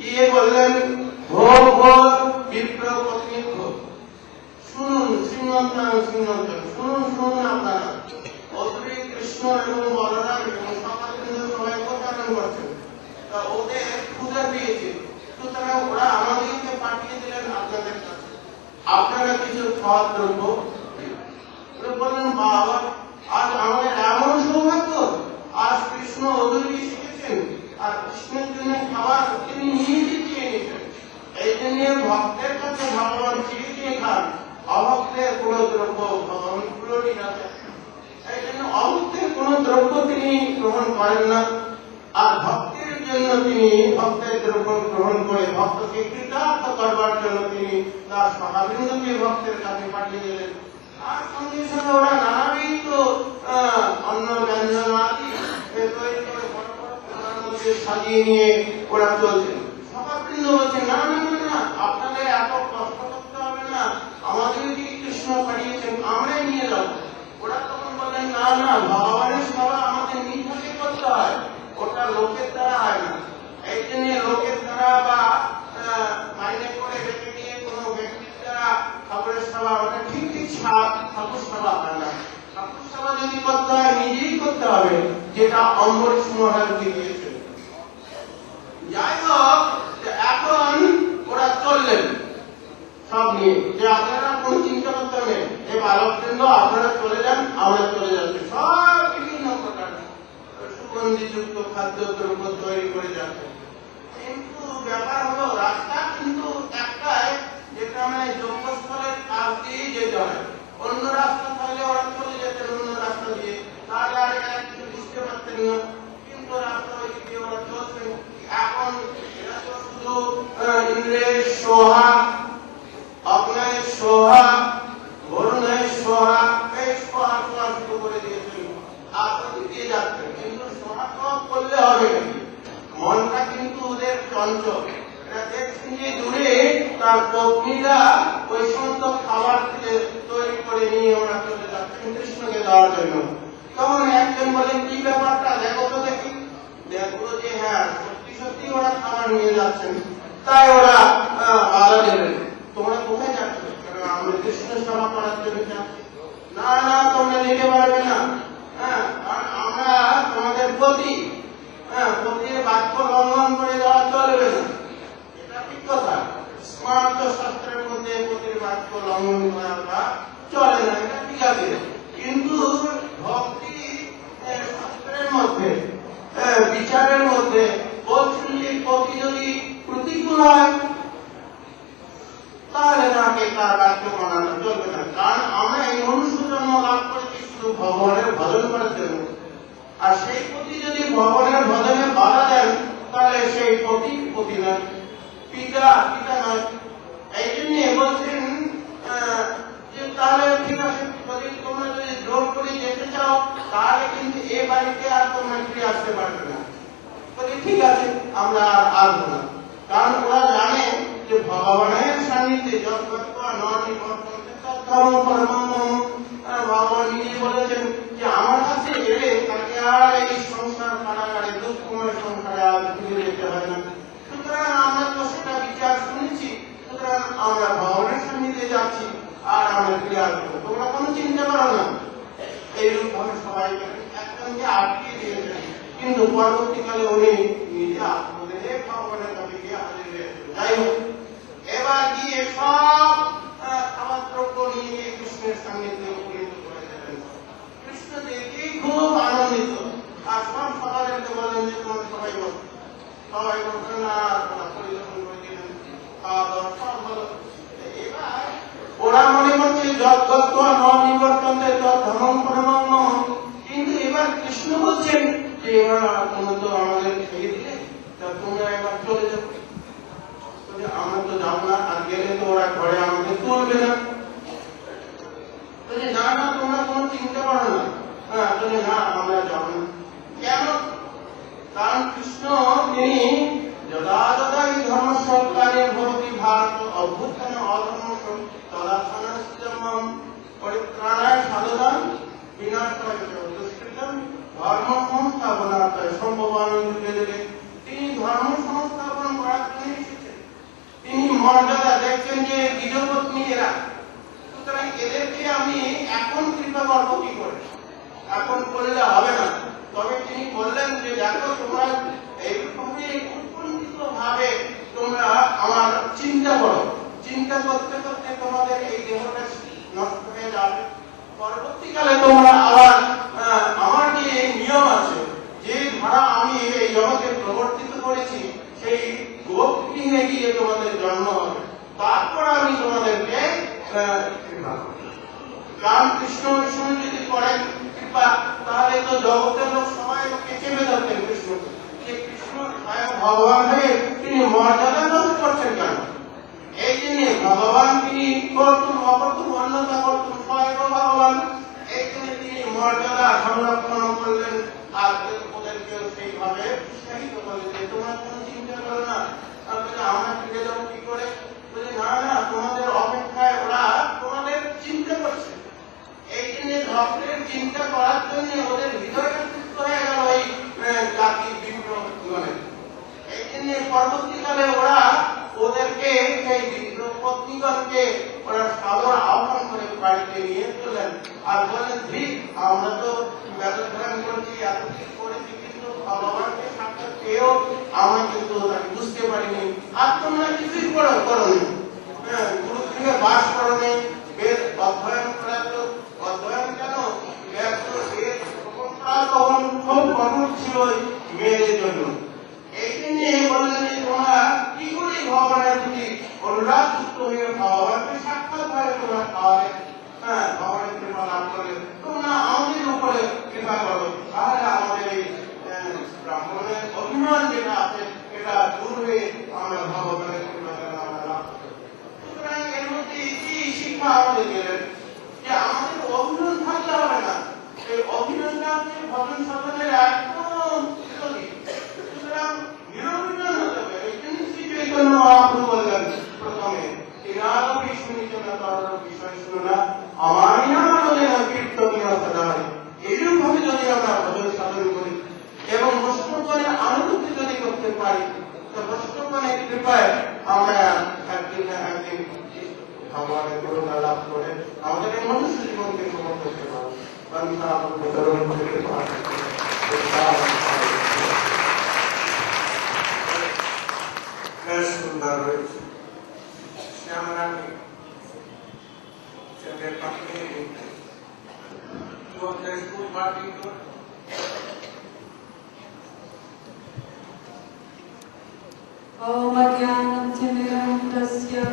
গিয়ে বললেন ভো ভো বিপ্রপত্নী শুনুন শ্রীমন্তন শ্রীমন্তন, শুনুন শুনুন আপনারা। অদ্বৈ কৃষ্ণ এবং বলরাম এবং সভাবৃন্দ সবাই প্রচারণ করছেন, ওদের ক্ষুধা পেয়েছে, সুতরাং ওরা আমাদেরকে পাঠিয়ে দিলেন আপনাদের কাছে, আপনারা কিছু খাওয়ার দ্রব্য বললেন। বাবা আজ আমাদের এমন সৌভাগ্য, আজ কৃষ্ণ অদূরী শিখেছেন আর কৃষ্ণের জন্য খাবার তিনি নিজে চেয়ে নিয়েছেন। এই জন্য ভক্তের কাছে ভগবান চেয়ে চেয়ে খান, অভক্তের কোন দ্রব্য ভগবান পুরোটি না। এই জন্য অভক্তের কোন দ্রব্য তিনি গ্রহণ করেন না, আর ভক্তের জন্য তিনি ভক্তের দ্রব্য গ্রহণ করে ভক্তকে কৃতার্থ করবার জন্য তিনি তার সভাবৃন্দকে ভক্তের কাছে পাঠিয়ে দিলেন। আর সঙ্গে সঙ্গে ওরা নানাবিধ অন্ন ব্যঞ্জন আদি তৈরি করে বড় বড় প্রধান মধ্যে সাজিয়ে নিয়ে ওরা চলছেন। সভাবৃন্দ বলছে না না না, আপনাদের এত কষ্ট করতে হবে না, আমাদের যে কৃষ্ণ পাঠিয়েছেন আমরাই নিয়ে যাবো। ওরা তখন বললেন না না, ভগবানের সেবা আমাদের নিজ হাতে করতে হয়, ওটা লোকের দ্বারা হয় না। এই জন্য লোকের দ্বারা বা মাইনে করে রেখে নিয়ে কোনো ব্যক্তির দ্বারা ঠাকুরের সেবা, ওটা ঠিক ঠিক ঠাকুর সেবা হয় না। ঠাকুর সেবা যদি করতে হয় নিজেই করতে হবে, যেটা অম্বরীশ মহারাজকে দিয়েছে। যাই হোক, এখন ওরা চললেন সব নিয়ে যে আপনারা কোন চিন্তা করতে হবে, এই বালকবৃন্দ আপনারা চলে যান, আমরা চলে যাচ্ছি। সব বিভিন্ন প্রকার সুগন্ধিযুক্ত খাদ্য দ্রব্য তৈরি করে যাচ্ছে। কিন্তু ব্যাপার হলো রাস্তা কিন্তু একটাই, যেটা মানে যজ্ঞস্থলের কাছ দিয়েই যেতে হয়। অন্য রাস্তা থাকলে ওরা চলে যেতেন অন্য রাস্তা দিয়ে, তাহলে আর এরা কিছু বুঝতে পারতেন না। কিন্তু রাস্তা ওই দিকে ওরা চলছেন। এখন এরা তো শুধু ইন্দ্রের সোহা, অগ্নের সোহা, বরুণের সোহা, এই সোহা সোহা শুরু করে দিয়েছেন, আর দিয়ে যাচ্ছেন। কিন্তু সোহা সোহা করলে হবে নাকি, মনটা কিন্তু ওদের চঞ্চল। এরা দেখছেন যে দূরে তার পত্নীরা ওই সমস্ত খাবার তৈরি করে নিয়ে ওরা চলে যাচ্ছেন কৃষ্ণকে দেওয়ার জন্য। তখন একজন বলেন কি ব্যাপারটা দেখো তো দেখি। দেখো যে হ্যাঁ সত্যি সত্যি ওরা খাবার নিয়ে যাচ্ছেন। তাই ওরা বাধা দেবেন, তোমরা কোথায় যাচ্ছ? আমরা কৃষ্ণ সেবা করার জন্য যাচ্ছি। না না, তোমরা নিতে পারবে না, হ্যাঁ কারণ আমরা তোমাদের পতি, হ্যাঁ পতির বাক্য লঙ্ঘন করে দেওয়া চলবে না। এটা ঠিক কথা, স্মার্ত শাস্ত্রের মধ্যে পতির বাক্য সংযমতা চলে না, এটা ঠিক আছে। কিন্তু ভক্তি শাস্ত্রের মধ্যে বিচারের মধ্যে বলছেন যে পতি যদি প্রতিকূল হয় তাহলে নাকি তার বাক্য মানানো চলবে না। কারণ আমরা এই মনুষ্য জন্ম লাভ করেছি শুধু ভগবানের ভজন করার জন্য, আর সেই পতি যদি ভগবানের ভজনে বাধা দেন তাহলে সেই পতি নয়, পিতা নয়। এই জন্য বলছেন যে তাহলে ঠিক আছে, যদি তোমরা যদি জোর করে যেতে চাও তাহলে কিন্তু এ বাড়িতে আর তোমরা ফিরে আসতে পারবে না। বলি ঠিক আছে, আমরা আর আসবো না। কারণ ওরা জানে যে ভগবানের সান্নিধ্যে ভগবান নিজে বলেছেন যে আমার কাছে এলে তাকে আর এই সংসার কারাগারে দুঃখময় সংসারে আর ফিরে যেতে হয় না। সুতরাং আমরা তো সেটা বিচার শুনেছি, সুতরাং আমরা ভগবানের সান্নিধ্যে যাচ্ছি আর আমরা ফিরে আসবো, তোমরা কোনো চিন্তা করো না। এইরূপ ভাবে সবাইকে একজনকে আটকিয়ে দিয়েছেন। কিন্তু পরবর্তীকালে উনি নিজে আত্মদেহে ভগবানের কাছে গিয়ে হাজির হয়েছেন। যাই হোক, এবার গিয়ে সব খাবার দ্রব্য নিয়ে কৃষ্ণের সান্নিধ্যে উপনীত করে দেবেন। কৃষ্ণ দেখেই খুব আনন্দিত, আর সব সবাইকে বলেন যে তোমার সবাই বলছেন না, পরিদর্শন করে দিলেন, খাওয়া দাওয়া সব হলো। এবার ওরা মনে করছে যজ্ঞ নিবর্তন ধর্ম প্রণম, কিন্তু এবার কৃষ্ণ বলছেন যে এবার তোমরা তো আমাদের খেয়ে দিলে, তা তোমরা এবার চলে যাও। আমরা তো যাবো না, আর গেলে তো ওরা ঘরে আমাদের তুলবে না। না না, তোমরা কোনো চিন্তা করো না। না, আমরা যাবো না। কেন? কারণ কৃষ্ণ তিনি যদা যদা এই ধর্ম সরকারে ভবতি ভারত অভ্যুত্থান অধর্ম তদাসনম পরিত্রাণায় সাধনায় বিনাশায় দুষ্কৃতম ধর্ম সংস্থাপনার্থায় সম্ভবানন্দ যুগে যুগে তিনি ধর্ম সংস্থাপন করার জন্য এসেছেন। তিনি মর্যাদা দেখছেন যে দ্বিজপত্নী এরা, সুতরাং এদেরকে আমি এখন কৃপা করবো কি করে? এখন করলে হবে না। তবে তিনি বললেন যে দেখো, তোমরা এইভাবে উৎপন্নিত ভাবে তোমরা আমার চিন্তা করো, চিন্তা করতে করতে তোমাদের এই দেহটা নষ্ট হয়ে যাবে। পরবর্তীকালে তোমরা আবার আমার যে নিয়ম আছে, যে ধারা আমি এই জগতে প্রবর্তিত করেছি, সেই গোপগৃহে গিয়ে তোমাদের জন্ম হবে, তারপর আমি তোমাদেরকে রামকৃষ্ণ সময় যদি করেন কৃপা, তাহলে তো জগতের লোক সবাই চেপে ধরতেন কৃষ্ণকে, যে কৃষ্ণ স্বয়ং ভগবান হয়ে তিনি মর্যাদা নষ্ট করছেন কেন? এই জন্য ভগবান তিনি করতুন অকর্তুন অন্যতা করতুন স্বয়ং ভগবান, এই জন্য তিনি মর্যাদা সংরক্ষণ করলেন। আর ওদেরকেও সেইভাবে উৎসাহিত করলেন যে তোমরা কোনো চিন্তা করো না, আমরা ফিরে যাবো কি করে? না না, তোমাদের অপেক্ষায় ওরা তোমাদের চিন্তা করছে। এই জন্য ধর্মের চিন্তা করার জন্য ওদের হৃদয়টা সুস্থ হয়ে গেল এই জাতি বিপ্লব। এই জন্য পরবর্তীকালে ওরা ওদেরকে সেই বিপ্লব পত্নীগণকে ওরা সাদর আহ্বান করে বাড়িতে নিয়ে চলেন আর বলেন, ঠিক আমরা তো বেদধ্যান করছি, এতদিন করেছি, কিন্তু ভগবানকে সাক্ষাৎ পেয়েও আমরা কিন্তু তাকে বুঝতে পারিনি। আর তোমরা কিছুই করোনি, গুরুগৃহে বাস করোনি, বেদ অধ্যয়ন করা, তো অধ্যয়ন কেন? বেদ শ্রবণ করা তখন খুব কঠোর ছিল মেয়েদের জন্য। এই জন্য বললেন যে তোমরা কি করে ভগবানের প্রতি অনুরাগ যুক্ত হয়ে ভগবানকে সাক্ষাৎ ভাবে তোমরা খাওয়াবে, ভগবানের কৃপা লাভ করলে তোমরা আমাদের উপরে কৃপা করো, তাহলে আমাদের এই ব্রাহ্মণের অভিমান যেটা আছে এটা দূর হয়ে আমরা ভগবানের কৃপা আমরা লাভ করবো। সুতরাং এর মধ্যে কি শিক্ষা আমাদের গেলেন যে আমাদের অভিমান থাকলে হবে না, এই অভিমানটা হচ্ছে ভজন সাধনের একদম বিরোধী। সুতরাং নিরভিমান হতে হবে। এই জন্য শ্রী চৈতন্য মহাপ্রভু বললেন প্রথমে, তিনারপি শুনিত না তরল বিষয় শুনো না, আমারই নাম আনন্দে না কীর্তনীয় সদায়। এইরূপ ভাবে যদি আমরা ভজন সাধন করি এবং বৈষ্ণবগণের আনুগত্য যদি করতে পারি, তো বৈষ্ণবগণের কৃপায় আমরা একদিন না একদিন ভগবানের করুণা লাভ করে আমাদের এই মনুষ্য জীবনকে গ্রহণ করতে পারবো। সুন্দর হয়েছে শ্যামরানী You understood what he told? Om Ajnanam Timirandasya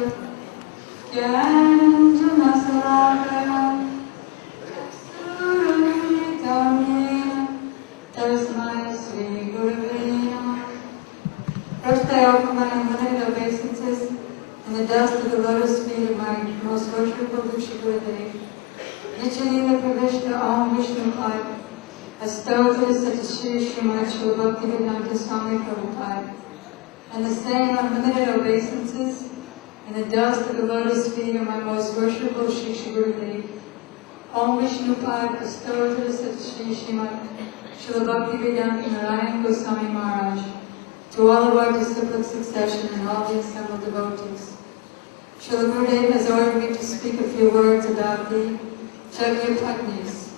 Jnananjanasalakaya Suramitam Yena Tasmai Sri Gurave Namah. First I offer my unlimited obeisances in the dust of the lotus feet of my most worshipful Gurudev. Nichalila Pravishta Om Vishnu Pai, Astotra Satashri Srimad Srila Bhaktivedanta Swami Prabhupada. And the same unlimited obeisances in the dust of the lotus feet of my most worshipful Shri Gurudev. Om Vishnu Pai, Astotra Satashri Srimad Srila Bhaktivedanta Narayana Goswami Maharaj. To all of our disciplic succession and all the assembled devotees. Srila Gurudev has ordered me to speak a few words about the Jagya Patnis.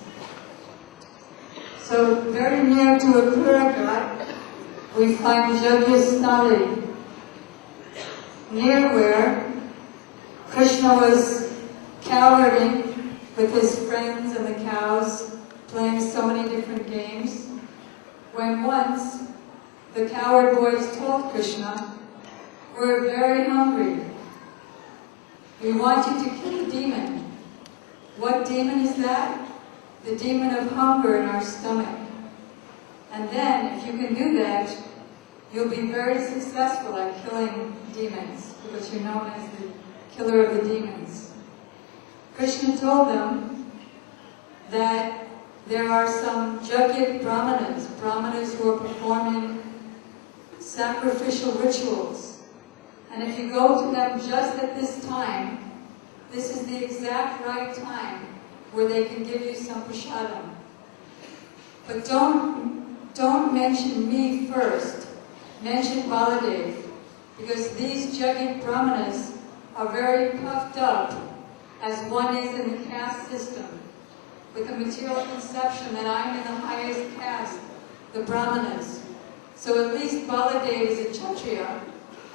So, very near to Akuragat, we find Jagyastali, near where Krishna was cowherding with his friends and the cows, playing so many different games, when once the cowherd boys told Krishna, "We're very hungry. We want you to kill the demon." What demon is that? The demon of hunger in our stomach. And then, if you can do that, you'll be very successful at killing demons, because you're known as the killer of the demons. Krishna told them that there are some Jagya brahmanas who are performing sacrificial rituals. And if you go to them just at this time, this is the exact right time where they can give you some prasadam. But don't mention me first. Mention Baladev, because these Jagya brahmanas are very puffed up, as one is in the caste system, with a material conception that I'm in the highest caste, the brahmanas. So at least Baladev is a Kshatriya,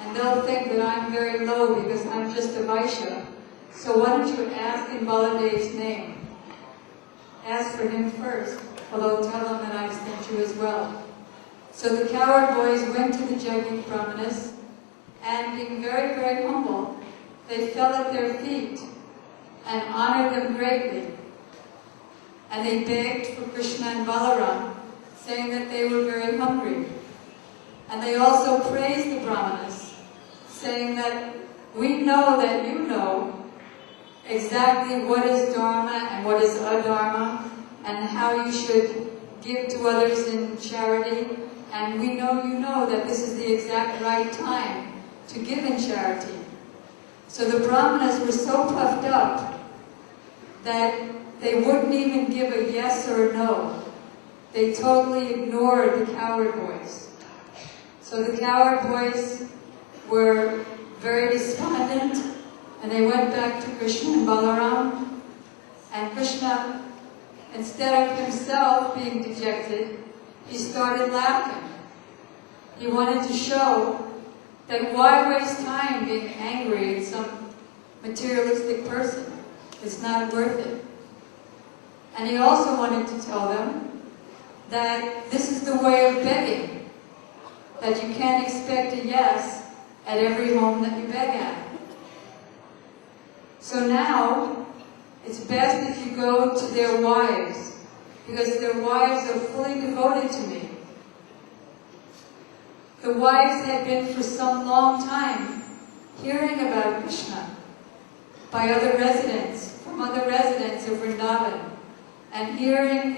and they'll think that I'm very low because I'm just a Vaishya. So why don't you ask in Baladev's name? Ask for him first, although tell him that I've sent you as well. So the cowherd boys went to the Jagya brahmanas, and being very, very humble, they fell at their feet and honored them greatly. And they begged for Krishna and Balaram, saying that they were very hungry. And they also praised the brahmanas, saying that we know that you know exactly what is dharma and what is adharma, and how you should give to others in charity. And we know you know that this is the exact right time to give in charity. So the brahmanas were so puffed up that they wouldn't even give a yes or a no. They totally ignored the cowherd boys. So the cowherd boys were very despondent, and they went back to Krishna and Balaram. And Krishna, instead of himself being dejected, he started laughing. He wanted to show that why waste time being angry at some materialistic person? It's not worth it. And he also wanted to tell them that this is the way of begging, that you can't expect a yes at every home that you beg at. So now, it's best if you go to their wives, because their wives are fully devoted to me. The wives had been for some long time hearing about Krishna by other residents, from other residents of Vrindavan, and hearing.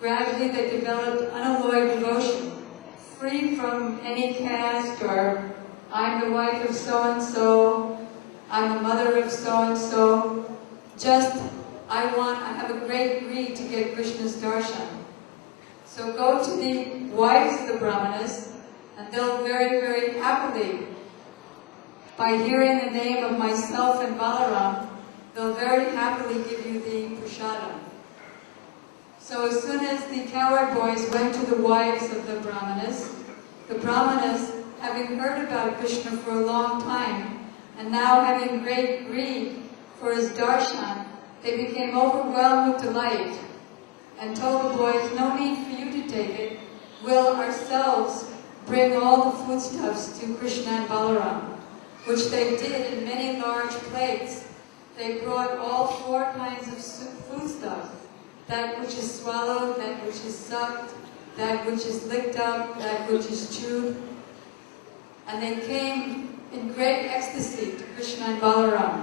Gradually they developed unalloyed devotion, free from any caste, or I'm the wife of so-and-so, I'm the mother of so-and-so. Just, I have a great greed to get Krishna's darshan. So go to the wives of the brahmanas, and they'll very, very happily, by hearing the name of myself and Balaram, they'll very happily give you the prasadam. So as soon as the cowherd boys went to the wives of the brahmanas, having heard about Krishna for a long time, and now having great greed for his darshan, they became overwhelmed with delight and told the boys, no need for you to take it, we'll ourselves bring all the foodstuffs to Krishna and Balaram, which they did in many large plates. They brought all 4 kinds of foodstuff, that which is swallowed, that which is sucked, that which is licked up, that which is chewed. And they came in great ecstasy to Krishna and Balaram.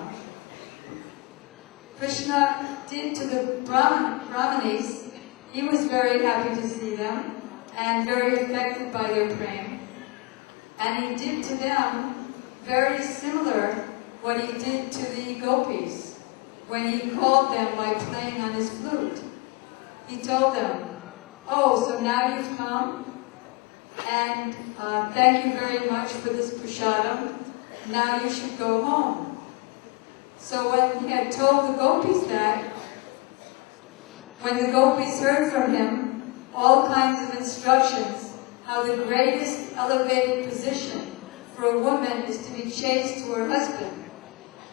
Krishna did to the Brahmanis, he was very happy to see them and very affected by their praying. And he did to them very similar what he did to the gopis when he called them by playing on his flute. He told them, oh, so now you've come, and thank you very much for this prasadam. Now you should go home. So when he had told the gopis that, when the gopis heard from him all kinds of instructions, how the greatest elevated position for a woman is to be chaste to her husband,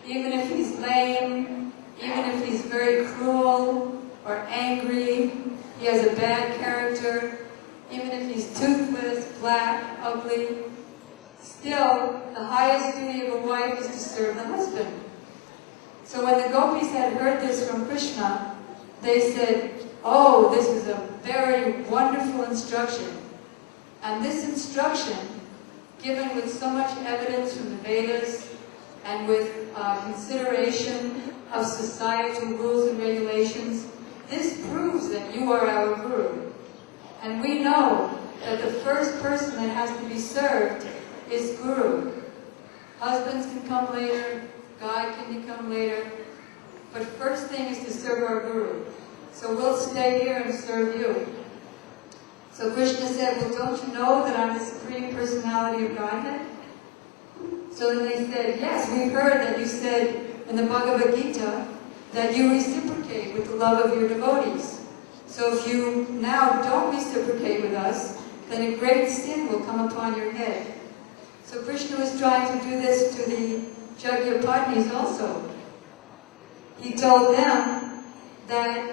even if he's lame, even if he's very cruel or angry, he has a bad character, even if he's toothless, black, ugly, still the highest duty of a wife is to serve the husband. So when the gopis had heard this from Krishna, they said, oh, this is a very wonderful instruction. And this instruction, given with so much evidence from the Vedas and with consideration of societal rules and regulations, this proves that you are our Guru. And we know that the first person that has to be served is Guru. Husbands can come later, God can come later, but first thing is to serve our Guru. So we'll stay here and serve you. So Krishna said, well, don't you know that I'm the Supreme Personality of Godhead? So then they said, yes, we heard that you said in the Bhagavad Gita that you reciprocate with the love of your devotees. So if you now don't reciprocate with us, then a great sin will come upon your head. So Krishna was trying to do this to the Jagyapadnis also. He told them that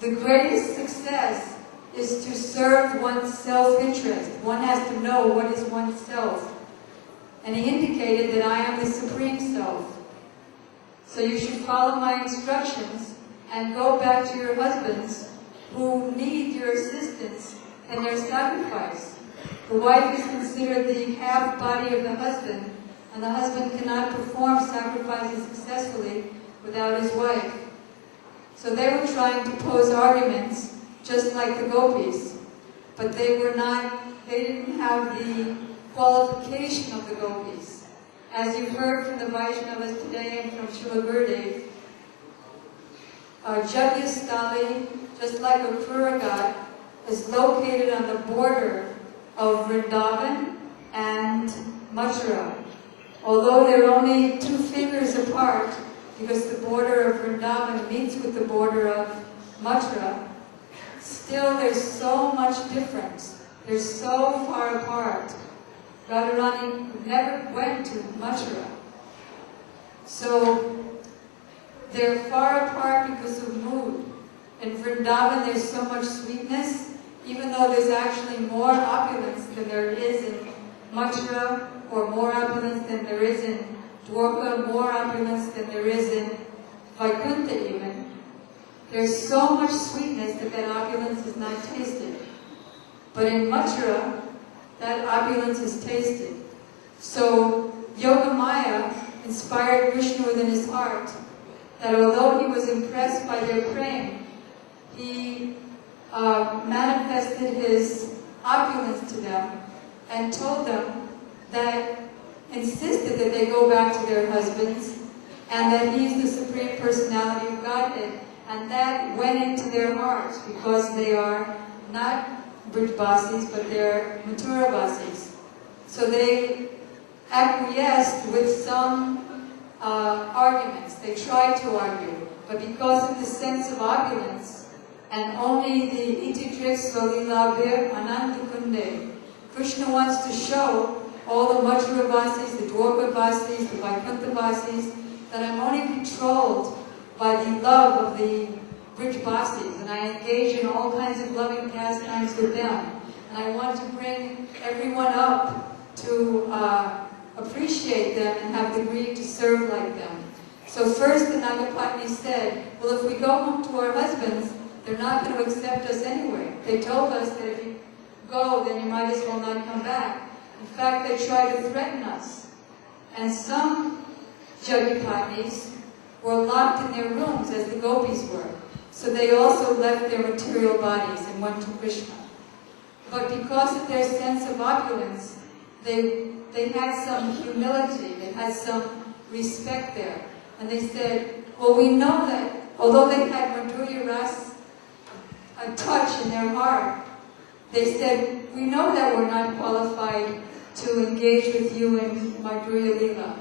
the greatest success is to serve one's self-interest. One has to know what is one's self. And he indicated that I am the Supreme Self. So you should follow my instructions and go back to your husbands who need your assistance in their sacrifice. The wife is considered the half body of the husband, and the husband cannot perform sacrifices successfully without his wife. So they were trying to pose arguments just like the gopis, but they didn't have the qualification of the gopis. As you've heard from the Vaishnavas today and from Srila Gurudev, Jagyastali, just like a Puragat, is located on the border of Vrindavan and Mathura. Although they're only 2 fingers apart, because the border of Vrindavan meets with the border of Mathura, still there's so much difference. They're so far apart. Radharani never went to Mathura. So they're far apart because of mood. In Vrindavan there's so much sweetness, even though there's actually more opulence than there is in Mathura, or more opulence than there is in Dwarka, more opulence than there is in Vaikuntha even. There's so much sweetness that that opulence is not tasted. But in Mathura, that opulence is tasted. So Yogamaya inspired Vishnu within his heart that although he was impressed by their praying, he manifested his opulence to them and told them that, insisted that they go back to their husbands and that he's the Supreme Personality of Godhead. And that went into their hearts because they are not Brijbasis, but they're Mathuravasis. So they acquiesced with some arguments. They tried to argue, but because of the sense of opulence, and only the Ititrix Solilabhir Anandakunde, Krishna wants to show all the Mathuravasis, the Dwarkavasis, the Vaikuntavasis, that I'm only controlled by the love of the Vrindavan, and I engage in all kinds of loving pastimes with them. And I want to bring everyone up to appreciate them and have the greed to serve like them. So first the Nagapatni said, well, if we go home to our husbands, they're not going to accept us anyway. They told us that if you go, then you might as well not come back. In fact, they tried to threaten us. And some Jagipatnis were locked in their rooms as the gopis were. So they also left their material bodies and went to Krishna. But because of their sense of opulence, they had some humility, they had some respect there. And they said, well, we know that although they had Madhurya Ras, a touch in their heart, they said, we know that we're not qualified to engage with you in Madhurya Lila.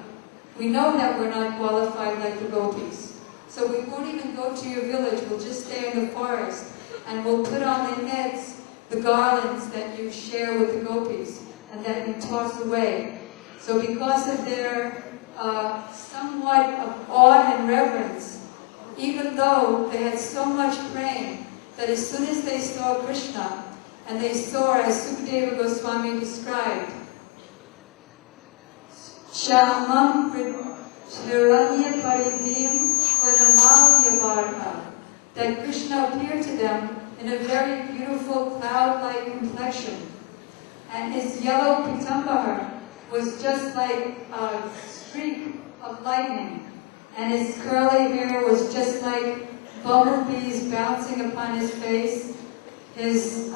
We know that we're not qualified like the gopis. So we won't even go to your village, we'll just stay in the forest and we'll put on the heads the garlands that you share with the gopis and that you toss away. So because of their somewhat of awe and reverence, even though they had so much praying, that as soon as they saw Krishna, and they saw, as Sukadeva Goswami described, Shamam Hiranya Paribhim Vanamalyabharha, that Krishna appeared to them in a very beautiful cloud-like complexion. And his yellow pitambara was just like a streak of lightning. And his curly hair was just like bumblebees bouncing upon his face. His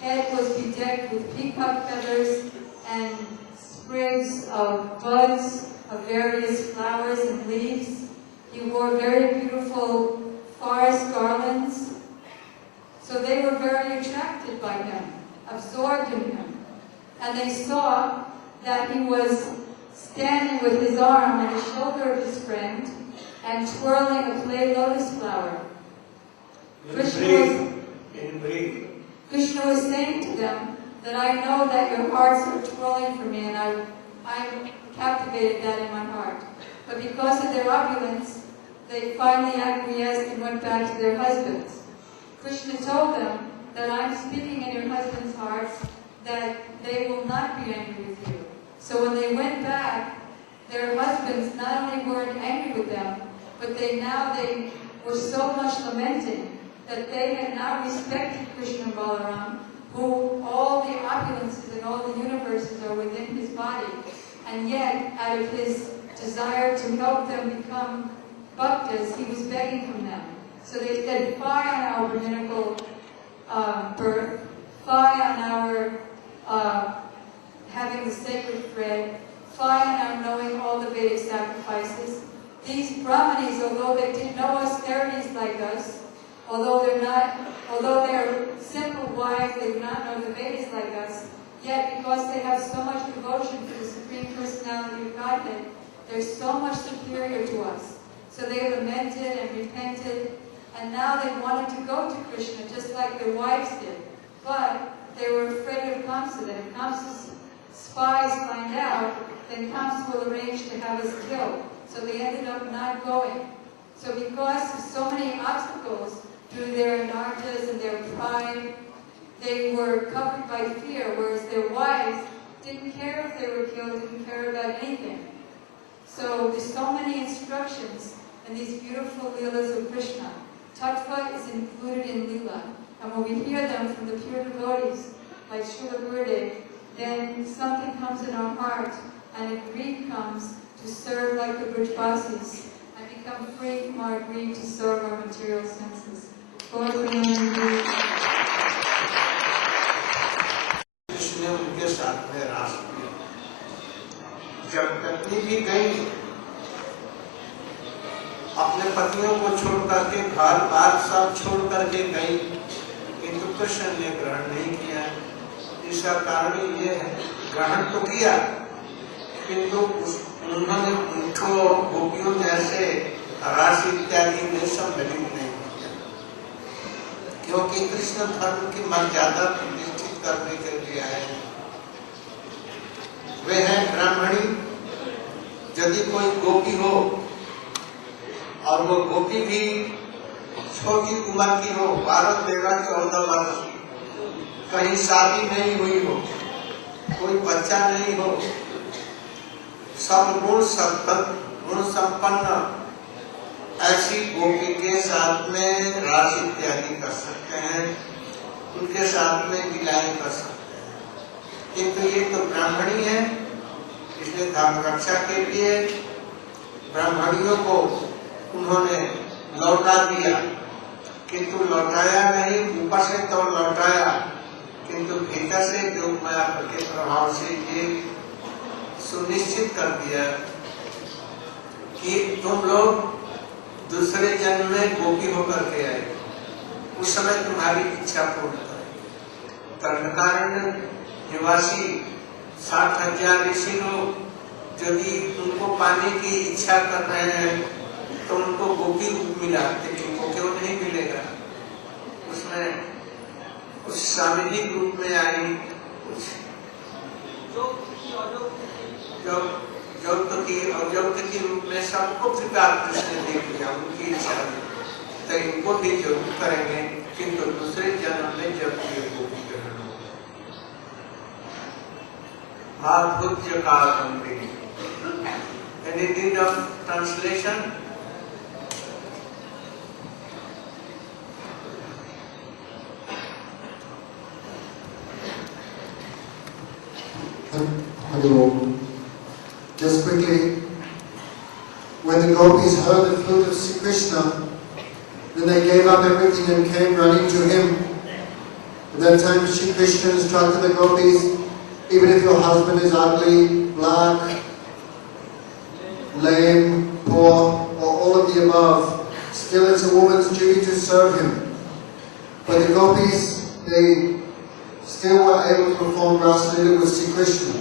head was bedecked with peacock feathers and sprigs of buds of various flowers and leaves. He wore very beautiful forest garlands. So they were very attracted by him, absorbed in him. And they saw that he was standing with his arm on the shoulder of his friend and twirling a clay lotus flower. Krishna was saying to them that I know that your hearts are twirling for me, and I captivated that in my heart. But because of their opulence, they finally acquiesced and went back to their husbands. Krishna told them that I'm speaking in your husbands' hearts, that they will not be angry with you. So when they went back, their husbands not only weren't angry with them, but they were so much lamenting that they had not respected Krishna and Balaram, who all the opulences and all the universes are within his body, and yet out of his desire to help them become bhaktas, he was begging from them. So they said, fie on our brahminical birth, fie on our having the sacred bread, fie on our knowing all the Vedic sacrifices. These Brahmanis, although they didn't know austerities like us, although they're simple wives, they do not know the Vedas like us, yet because they have so much devotion to the Supreme Personality of Godhead, they're so much superior to us. So they lamented and repented, and now they wanted to go to Krishna just like their wives did. But they were afraid of Kamsa, that if Kamsa's spies find out, then Kamsa will arrange to have us killed. So they ended up not going. So because of so many obstacles through their narjas and their pride, they were covered by fear, whereas their wives didn't care if they were killed, didn't care about anything. So there's so many instructions in these beautiful Leelas of Krishna. Tattva is included in Leela. And when we hear them from the pure devotees, like Srila Gurudev, then something comes in our heart, and a greed comes to serve like the Brajvasis, and become free from our greed to serve our material senses. इसने उनके साथ में रास किया। जब पत्नी भी गई, अपने पतियों को छोड़ करके घर बार सब छोड़ करके गई, किंतु कृष्ण ने ग्रहण नहीं किया। इसका कारण ये है, ग्रहण तो किया, किंतु उन्होंने उनको गोपियों जैसे रस इत्यादि में सम्मिलित नहीं किया, क्योंकि कृष्ण धर्म की मर्यादा प्रतिष्ठित करने के लिए आए हैं। वे हैं ब्राह्मणी। यदि कोई गोपी हो और वो गोपी भी छोटी उम्र की हो, 12-13-14 वर्ष की, कहीं शादी नहीं हुई हो, कोई बच्चा नहीं हो, सब गुण संपन्न ऐसी गोपी के साथ में रास इत्यादि कर सकते हैं, उनके साथ में विलायन कर सकते हैं। किंतु ये तो ब्राह्मणी है, इसलिए धर्म रक्षा के लिए ब्राह्मणियों को उन्होंने लौटा दिया, किंतु लौटाया नहीं, ऊपर से तो लौटाया, किंतु भीतर से योग माया के प्रभाव से ये सुनिश्चित कर दिया कि तुम लोग दूसरे जन्म में गोपी होकर के आए, उस समय तुम्हारी इच्छा पूर्ण करेगी। दंडकारण्य निवासी 60,000 ऋषि लोग यदि उनको पाने की इच्छा कर रहे हैं तो उनको गोपी रूप मिला, लेकिन वो क्यों नहीं मिलेगा? उसमें उस सामाजिक रूप में आई, कुछ के रूप में सबको स्वीकार कृष्ण देख लिया, उनकी इच्छा में, तो इनको भी जरूर करेंगे, किंतु दूसरे जन्म में जब ये गोपी ग्रहण हो महाभुज्य काल। Any need of translation? Hello. Just quickly, when the gopis heard the flute of Sri Krishna, then they gave up everything and came running to him. At that time, Sri Krishna instructed the gopis, even if your husband is ugly, black, lame, poor, or all of the above, still it's a woman's duty to serve him. But the gopis, they still were able to perform Rasa Lila with Sri Krishna.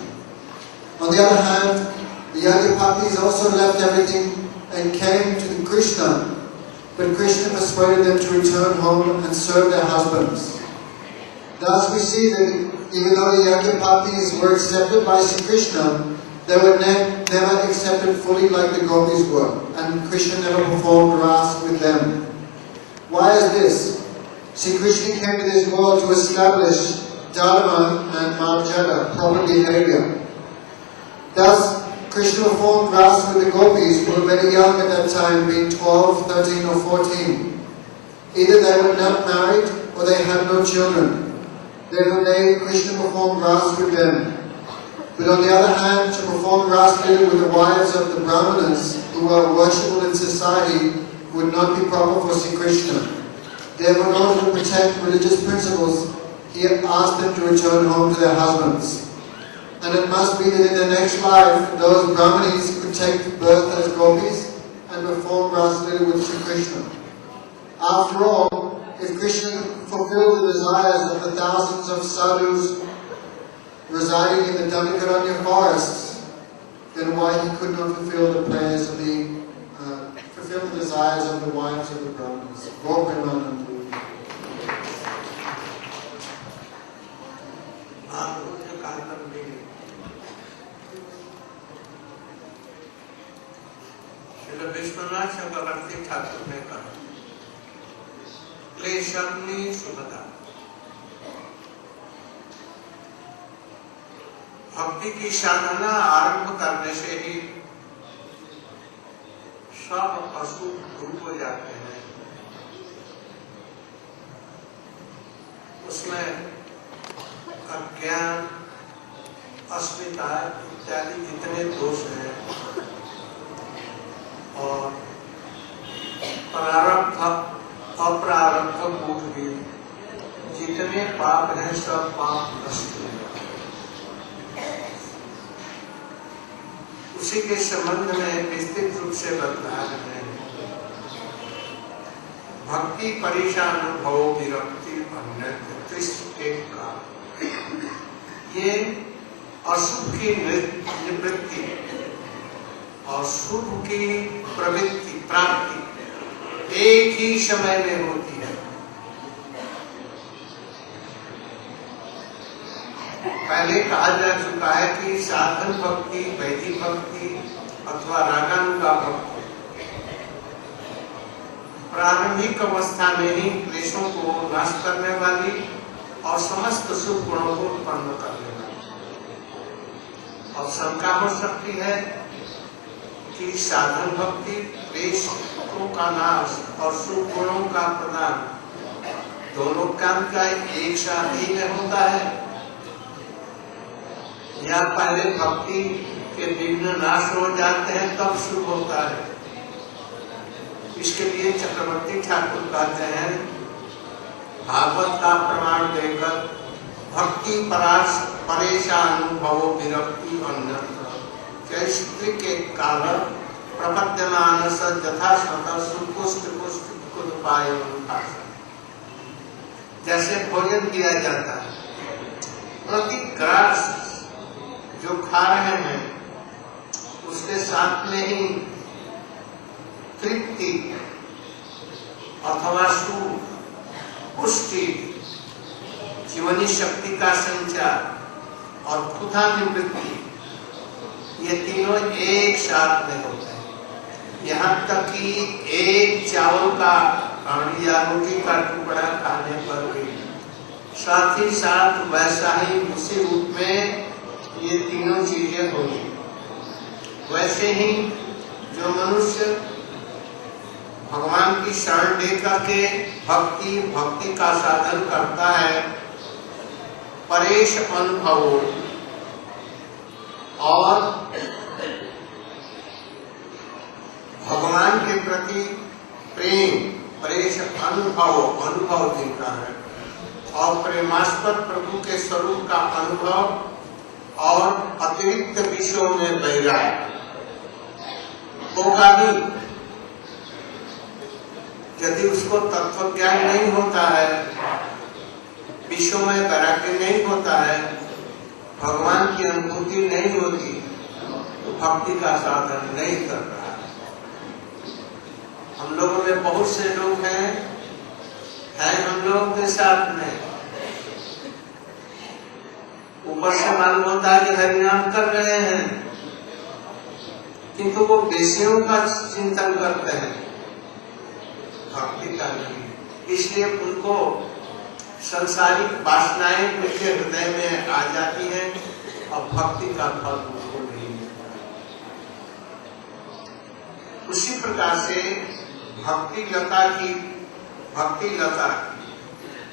On the other hand, the Yajnapatis also left everything and came to Krishna, but Krishna persuaded them to return home and serve their husbands. Thus we see that even though the Yajnapatis were accepted by Sri Krishna, they were never accepted fully like the gopis were, and Krishna never performed Rasa with them. Why is this? Sri Krishna came to this world to establish Dharma and Marjana, proper behavior. Thus, Krishna performed Rasa with the gopis who were very young at that time, being 12, 13 or 14. Either they were not married or they had no children. Therefore, Krishna performed Rasa with them. But on the other hand, to perform Rasa with the wives of the Brahmanas who were worshipful in society would not be proper for Sri Krishna. Therefore, in order to protect religious principles, he asked them to return home to their husbands. And it must be that in the next life, those Brahmanis could take birth as gopis and perform Rasa with Sri Krishna. After all, if Krishna fulfilled the desires of the thousands of sadhus residing in the Dandakaranya forests, then why he could not fulfill the prayers of fulfill the desires of the wives of the Brahmanas? Gopimanand. Vishwanath चक्रवर्ती ठाकुर ने कहा, क्लेशग्नि सुभदा, भक्ति की साधना आरंभ करने से ही सब अशुभ दूर हो जाते हैं। उसमें अज्ञान, अस्मिता इत्यादि जितने दोष हैं और प्रारब्ध अप्रारब्ध बोध भी जितने पाप हैं सब पाप नष्ट हो जाते हैं। उसी के संबंध में विस्तृत रूप से बतलाया है। भक्ति परेशानुभव विरक्ति का ये अशुभ की निवृत्ति और शुभ की प्रवृत्ति प्राप्ति एक ही समय में होती है। पहले कहा जा चुका है कि साधन भक्ति, वैदिक भक्ति अथवा रागानुगा भक्ति प्रारंभिक अवस्था में ही क्लेशों को नाश करने वाली और समस्त शुभ गुणों को उत्पन्न करने वाली। और शंका हो सकती है कि साधन भक्ति क्लेशों का नाश और शुभ गुणों का प्रदान दोनों काम का एक साथ ही में होता है, या पहले भक्ति के विघ्न नाश हो जाते हैं तब शुभ होता है। इसके लिए चक्रवर्ती ठाकुर कहते हैं, भागवत का प्रमाण देकर भक्ति परेशान भवो विरक्ति अन्यत्र स्त्री के काल प्रपद्यमान यथा स्वतः सुपुष्ट पुष्ट कुदपाय। जैसे भोजन दिया जाता है, प्रति ग्रास जो खा रहे हैं उसके साथ में ही तृप्ति अथवा सुख, पुष्टि, जीवनी शक्ति का संचार और क्षुधा निवृत्ति, ये तीनों एक साथ में होते हैं। यहाँ तक कि एक चावल का या रोटी का टुकड़ा खाने पर भी साथ ही साथ वैसा ही उसी रूप में ये तीनों चीजें होंगी। वैसे ही जो मनुष्य भगवान की शरण लेकर के भक्ति का साधन करता है, परेश अनुभव और भगवान के प्रति प्रेम, परेश अनुभव देता है और प्रेमास्पद प्रभु के स्वरूप का अनुभव और अतिरिक्त विषयों में वैराग्य होगा भी। यदि उसको तत्व ज्ञान नहीं होता है, विषयों में वैराग्य नहीं होता है, भगवान की अनुभूति नहीं होती, तो भक्ति का साधन नहीं कर रहा। हम लोगों में बहुत से लोग हैं हम लोगों के साथ में, ऊपर से मालूम होता है कि हरिनाम कर रहे हैं, किंतु वो विषयों का चिंतन करते हैं, भक्ति का नहीं। इसलिए उनको संसारिक वासनाएं उनके हृदय में आ जाती हैं और भक्ति का फल उनको नहीं मिलता। उसी प्रकार से भक्ति लता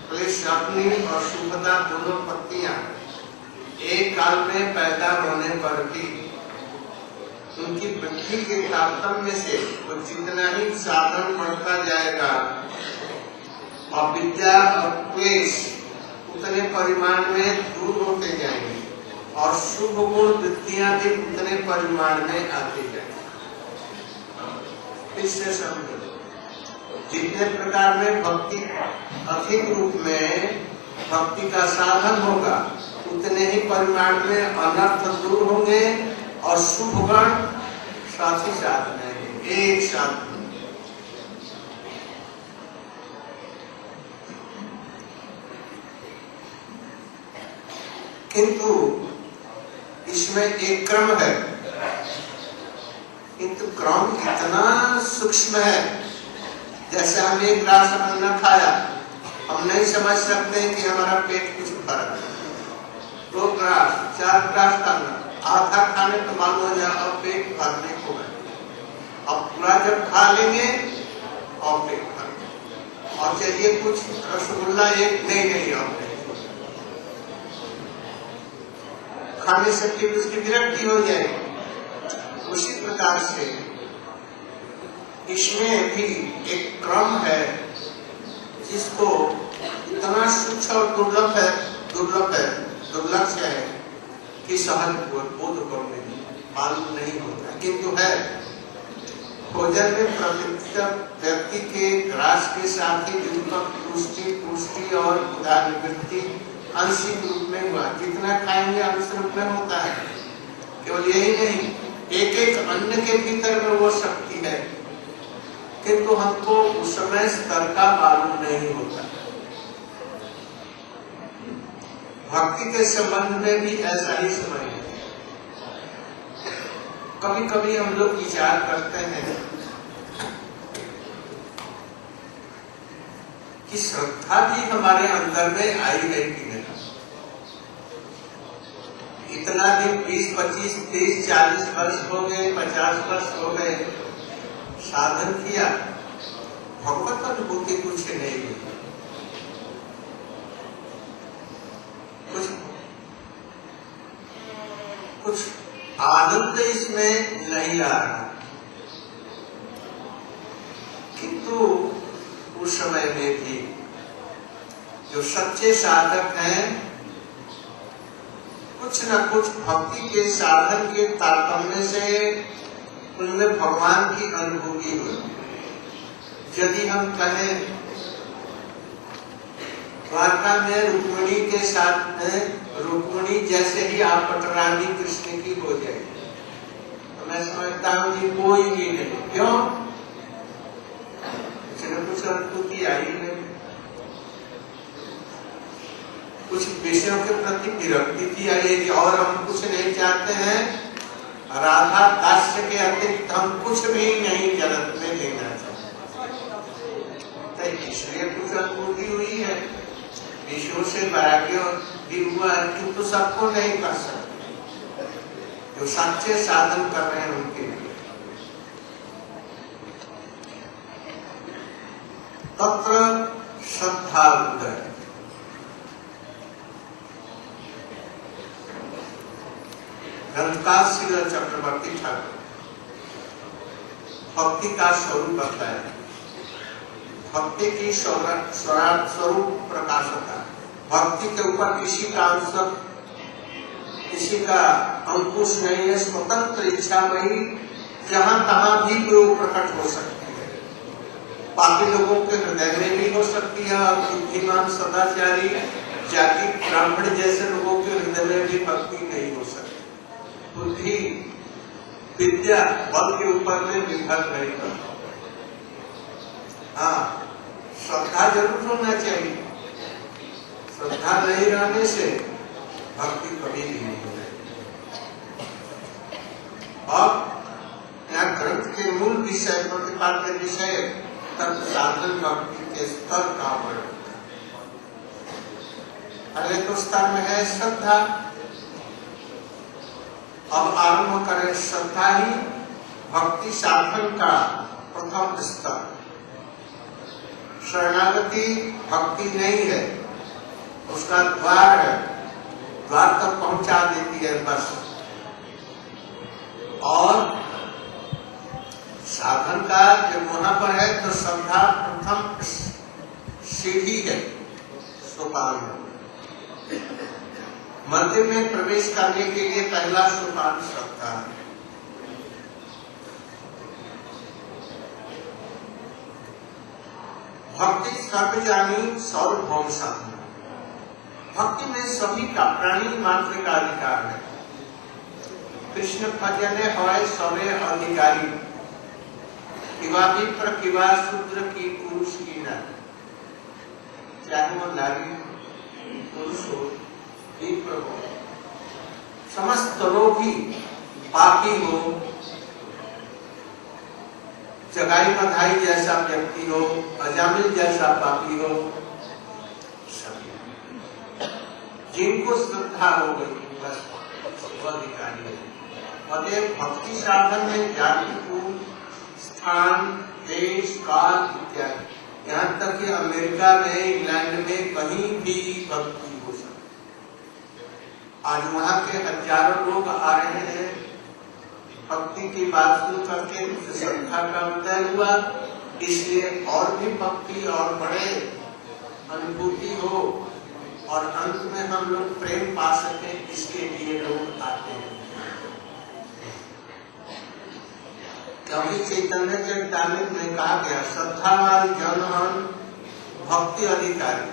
क्लेशाग्नि और शुभदा दोनों पत्तियां एक काल में पैदा होने पर भी उनकी वृद्धि के तारतम्य से वो जितना ही साधन बढ़ता जाएगा और विद्या और क्लेश उतने परिमाण में दूर होते जाएंगे और शुभ गुण वृत्तियां भी उतने परिमाण में आती जाएंगी। इससे समझो, जितने प्रकार में भक्ति अधिक रूप में भक्ति का साधन होगा, उतने ही परिमाण में अनर्थ दूर होंगे और शुभ गण साथ ही साथ में एक साथ। किंतु इसमें एक क्रम है, किंतु क्रम इतना सूक्ष्म है, जैसे हम एक ग्लास अन्न खाया, हम नहीं समझ सकते कि हमारा पेट कुछ भरा है। 2 ग्लास 4 ग्लास खाना, आधा खाने तो मालूम हो जाए और पेट भरने को है। अब पूरा जब खा लेंगे और पेट भर, और चलिए कुछ रसगुल्ला एक नहीं और खाने से फिर उसकी विरक्ति हो जाएगी। उसी प्रकार से इसमें भी एक क्रम है जिसको इतना सूक्ष्म और दुर्लभ है कि सहज बोध करने मालूम नहीं होता, किंतु है। भोजन में प्रवृत्त व्यक्ति के ग्रास के साथ ही पुष्टि और निवृत्ति आंशिक रूप में हुआ। जितना खाएंगे अंश रूप में होता है। केवल यही नहीं, एक एक अन्न के भीतर में वो शक्ति है, किंतु हमको उस समय स्तर का मालूम नहीं होता। भक्ति के संबंध में भी ऐसा ही समय है। कभी कभी हम लोग विचार करते हैं कि श्रद्धा भी हमारे अंदर में आई है कि नहीं। इतना दिन 20, 25, 30, 40 वर्ष हो गए, 50 वर्ष हो गए, साधन किया, भगवत अनुभूति कुछ नहीं हुई। कुछ आनंद इसमें नहीं आ रहा। किंतु उस समय में भी जो सच्चे साधक हैं, कुछ न कुछ भक्ति के साधन के तारतम्य से उनमें भगवान की अनुभूति हुई। यदि हम कहें द्वारका में रुक्मिणी के साथ में, रुक्मिणी जैसे ही आप पटरानी कृष्ण की हो जाएगी, तो मैं समझता हूं कि कोई भी नहीं। क्यों? कुछ अनुभूति आई नहीं, कुछ विषयों के प्रति विरक्ति थी आई, और हम कुछ नहीं चाहते हैं। राधा दास्य के अतिरिक्त हम कुछ भी नहीं जगत में लेना चाहते, इसलिए कुछ अनुभूति हुई है। विषयों से वैराग्य भी हुआ है, किंतु सबको नहीं कर सकते। जो सच्चे साधन कर रहे हैं उनके लिए तत्र श्रद्धा उदय। ग्रंथकार श्री चक्रवर्ती ठाकुर भक्ति का स्वरूप बताया। भक्ति की स्वरूप प्रकाशता। भक्ति के ऊपर किसी का अंश, किसी का अंकुश नहीं है। स्वतंत्र इच्छा वही जहां तहां भी वो प्रकट हो सकती है। पापी लोगों के हृदय में भी हो सकती है, और बुद्धिमान सदाचारी जाति ब्राह्मण जैसे लोगों के हृदय में भी भक्ति नहीं हो सकती। बुद्धि विद्या बल के ऊपर में निर्भर नहीं करता। हाँ, श्रद्धा जरूर होना चाहिए। श्रद्धा नहीं रहने से भक्ति कभी भी नहीं होगी। अब यहाँ ग्रंथ के मूल विषय, प्रतिपाद्य विषय तब साधन भक्ति के स्तर का वर्णन। पहले तो स्तर में है श्रद्धा। अब आरंभ करें श्रद्धा ही भक्ति साधन का प्रथम स्तर। शरणागति भक्ति नहीं है, उसका द्वार है, द्वार तक पहुंचा देती है बस। और साधन का जब वहां पर है तो श्रद्धा प्रथम सीढ़ी है, सोपान। मध्य में प्रवेश करने के लिए पहला सोपान श्रद्धा है। भक्ति सर्वजानी सर्वभौम साधना। भक्ति में सभी का, प्राणी मात्र का अधिकार है। कृष्ण भजने होय सबे अधिकारी, किवा विप्र किवा शूद्र की पुरुष की न, चाहे वो नारी पुरुष हो, विप्र हो, समस्त लोग ही, पापी हो, जगाई बधाई जैसा व्यक्ति हो, अजामिल जैसा पापी हो, सभी जिनको श्रद्धा हो गई बस वो अधिकारी है। अतः भक्ति साधन में जाति, कुल, स्थान, देश, काल इत्यादि, यहाँ तक कि अमेरिका में, इंग्लैंड में कहीं भी भक्ति हो सकती। आज वहाँ के हजारों लोग आ रहे हैं, भक्ति की बात सुन करके उसे श्रद्धा का उदय हुआ, इसलिए और भी भक्ति और बड़े अनुभूति हो, और अंत में हम लोग प्रेम पा सके, इसके लिए लोग आते हैं। क्योंकि चैतन्य चरितामृत में कहा गया, श्रद्धावान जनहन भक्ति अधिकारी।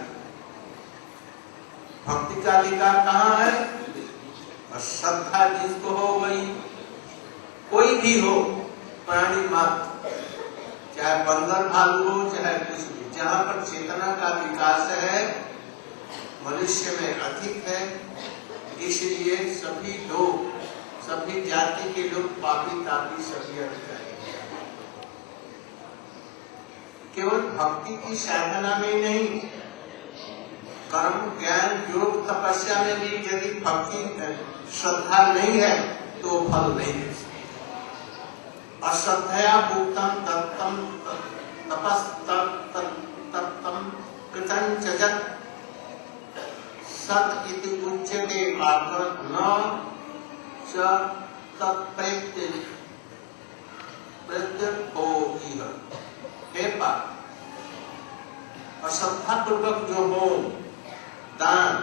भक्ति का अधिकार कहाँ है? श्रद्धा जिसको हो गई, कोई भी हो, प्राणी मात्र, चाहे बंदर भालू हो, चाहे कुछ भी, जहाँ पर चेतना का विकास है मनुष्य में अधिक है, इसलिए सभी लोग, सभी जाति के लोग, पापी तापी सभी अधिकारी। केवल भक्ति की साधना में नहीं, कर्म ज्ञान योग तपस्या में भी यदि भक्ति श्रद्धा नहीं है तो फल नहीं दे सकती। अश्रद्धया भूतम तत्तम तपस्तत्तम कृतं चजत सत इति उच्यते भागवत न च तत्प्रत्यक्षोऽइह। हे पाप, अश्रद्धा पूर्वक जो हो दान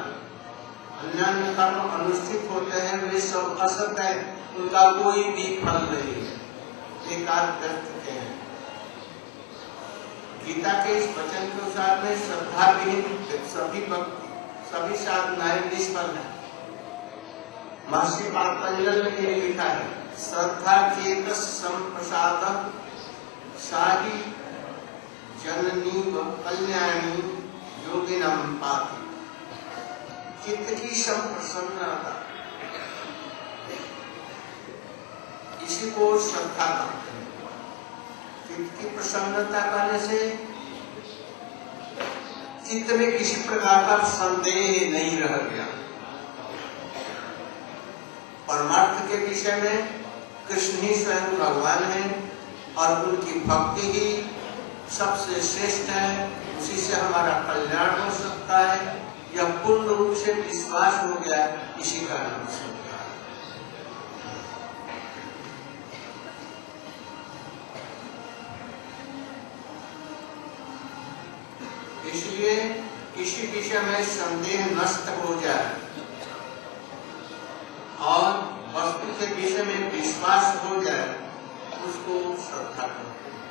अन्य कर्म अनुष्ठित होते हैं वे सब असत है, उनका कोई भी फल नहीं है, बेकार व्यर्थ के हैं। गीता के इस वचन के अनुसार में श्रद्धा विहीन सभी साधनाएं निष्फल है। महर्षि पतंजलि ने लिखा है, श्रद्धा चेतस संप्रसाद साहि जननी व कल्याणी योगिनम पाति। चित्त की संप्रसन्नता, इसी को श्रद्धा कहते हैं। चित्त की प्रसन्नता करने से चित्त में किसी प्रकार का संदेह नहीं रह गया। परमार्थ के विषय में कृष्ण ही स्वयं भगवान है और उनकी भक्ति ही सबसे श्रेष्ठ है। उसी से हमारा कल्याण हो सकता है। यह पूर्ण रूप से विश्वास हो गया, इसी का नाम श्रद्धा है। इसलिए किसी विषय में संदेह नष्ट हो जाए और वस्तु के विषय में विश्वास हो जाए, उसको श्रद्धा कहते हैं।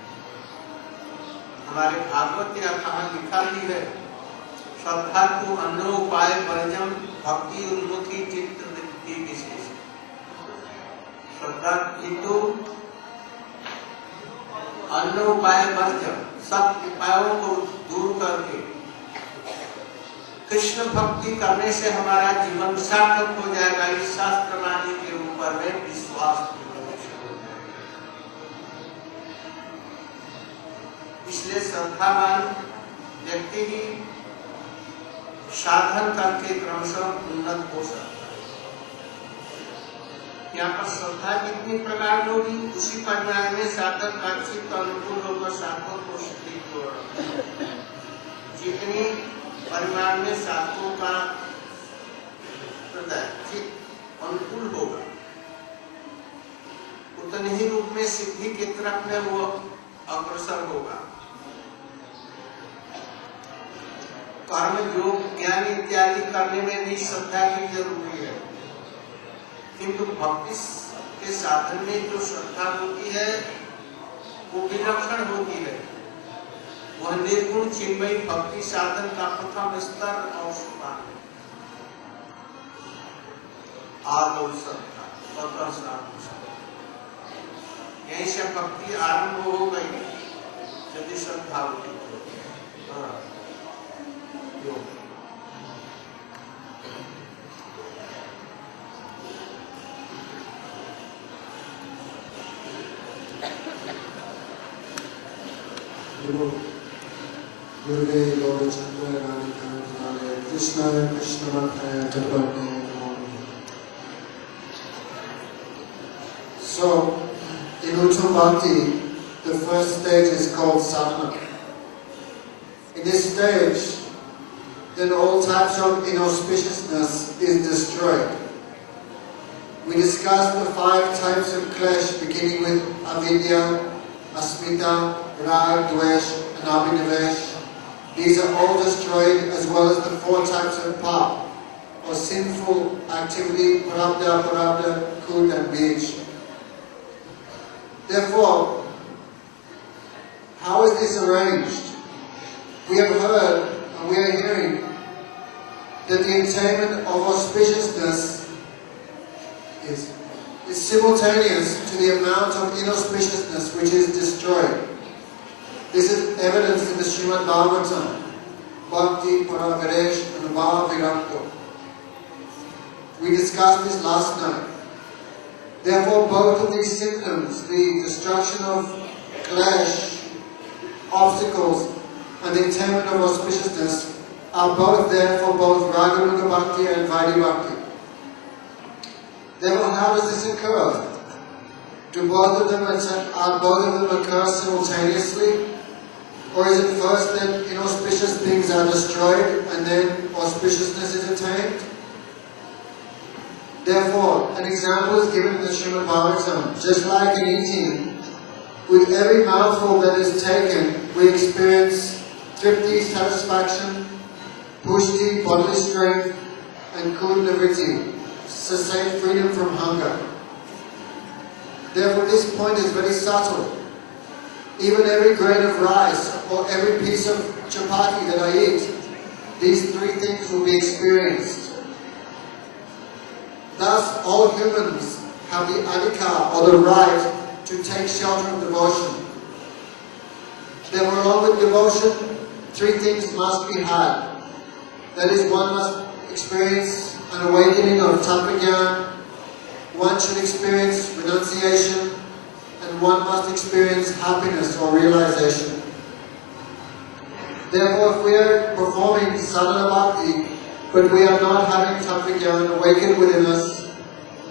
हमारे भागवत या कहाँ लिखा भी है, श्रद्धा को अन्य उपाय वर्जम भक्ति उन्मुखी चित्त वृत्ति विशेष। श्रद्धा किंतु अन्य उपाय वर्जम, सब उपायों को दूर करके कृष्ण भक्ति करने से हमारा जीवन सार्थक हो जाएगा। इस शास्त्र वाणी के ऊपर में विश्वास हो जाएगा। इसलिए श्रद्धावान व्यक्ति ही साधन करके क्रमशः उन्नत हो सकता है। यहाँ पर श्रद्धा कितनी प्रकार होगी, उसी परिणाम में साधक का चित्त अनुकूल होकर साधकों को स्थित होगा। जितनी परिमाण में साधकों का चित्त अनुकूल होगा, उतने ही रूप में सिद्धि की तरफ में वो अग्रसर होगा। कर्म योग ज्ञान इत्यादि करने में भी श्रद्धा की जरूरी है, किंतु भक्ति के साधन में जो श्रद्धा होती है वो विलक्षण होती है। वह निर्गुण चिन्मयी भक्ति साधन का प्रथम स्तर और सोपान है। आदौ श्रद्धा, ततः साधु श्रद्धा। यहीं से भक्ति आरंभ हो गई यदि श्रद्धा होती तो। Durge Lord Chandra Radhika Krishna Krishna Mataya Jagapati. So, in Uttama Bhakti, the first stage is called sadhana. In this stage, then all types of inauspiciousness is destroyed. We discussed the 5 types of clash, beginning with avidya, asmita, rag, dvesh, and abhinivesh. These are all destroyed, as well as the 4 types of pap, or sinful activity, prarabdha, parabdha, kud, and bij. Therefore, how is this arranged? We have heard, and we are hearing, that the attainment of auspiciousness is simultaneous to the amount of inauspiciousness which is destroyed. This is evidenced in the Srimad Bhagavatam, Bhakti, Paravaresh, and Bhava Virakto. We discussed this last night. Therefore, both of these symptoms, the destruction of clash obstacles, and the attainment of auspiciousness are both there for both Raganuga Bhakti and Vaidhi Bhakti. Therefore, how does this occur? Are both of them occur simultaneously? Or is it first that inauspicious things are destroyed and then auspiciousness is attained? Therefore, an example is given in the Srimad Bhagavatam. Just like in eating, with every mouthful that is taken, we experience tripti, satisfaction, pushti, bodily strength, and kundavritti, sustained freedom from hunger. Therefore, this point is very subtle. Even every grain of rice or every piece of chapati that I eat, these three things will be experienced. Thus, all humans have the adhikar, or the right, to take shelter of devotion. Therefore, along with devotion, three things must be had. That is, one must experience an awakening of tattva-jnana, one should experience renunciation, and one must experience happiness or realization. Therefore, if we are performing sadhana bhakti, but we are not having tattva-jnana awakened within us,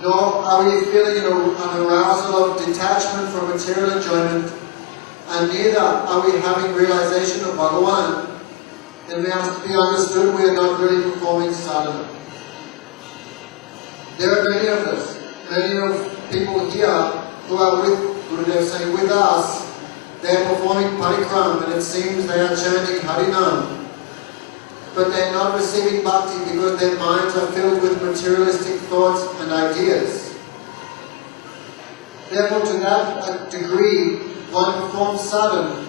nor are we feeling an arousal of detachment from material enjoyment, and neither are we having realization of Bhagavan, then we have to be understood we are not really performing sadhana. There are many of us, many of people here who are with Gurudev saying with us, they are performing parikram and it seems they are chanting Harinam, but they are not receiving bhakti because their minds are filled with materialistic thoughts and ideas. Therefore, to that degree, one performs sadhana,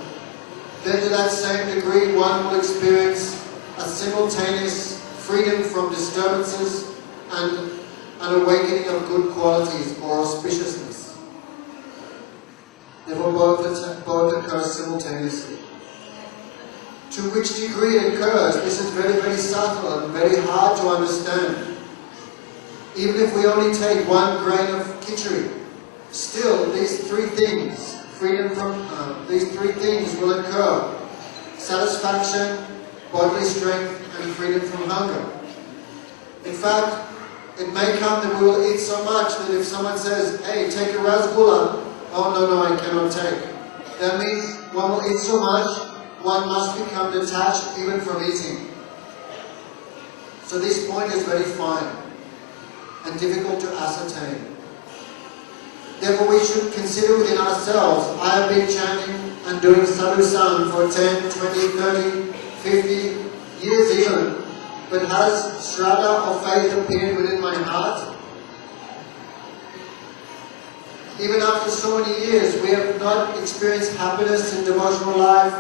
then to that same degree one will experience a simultaneous freedom from disturbances and an awakening of good qualities or auspiciousness. Therefore, both occur simultaneously. To which degree it occurs, this is very, very subtle and very hard to understand. Even if we only take 1 grain of khichdi, still these three things, these three things will occur: satisfaction, bodily strength, and freedom from hunger. In fact, it may come that we will eat so much that if someone says, hey, take a rasgulla, oh no, I cannot take. That means one will eat so much, one must become detached even from eating. So this point is very fine and difficult to ascertain. Therefore we should consider within ourselves, I have been chanting and doing sadhu sang for 10, 20, 30, 50 years even, but has shraddha or faith appeared within my heart? Even after so many years, we have not experienced happiness in devotional life,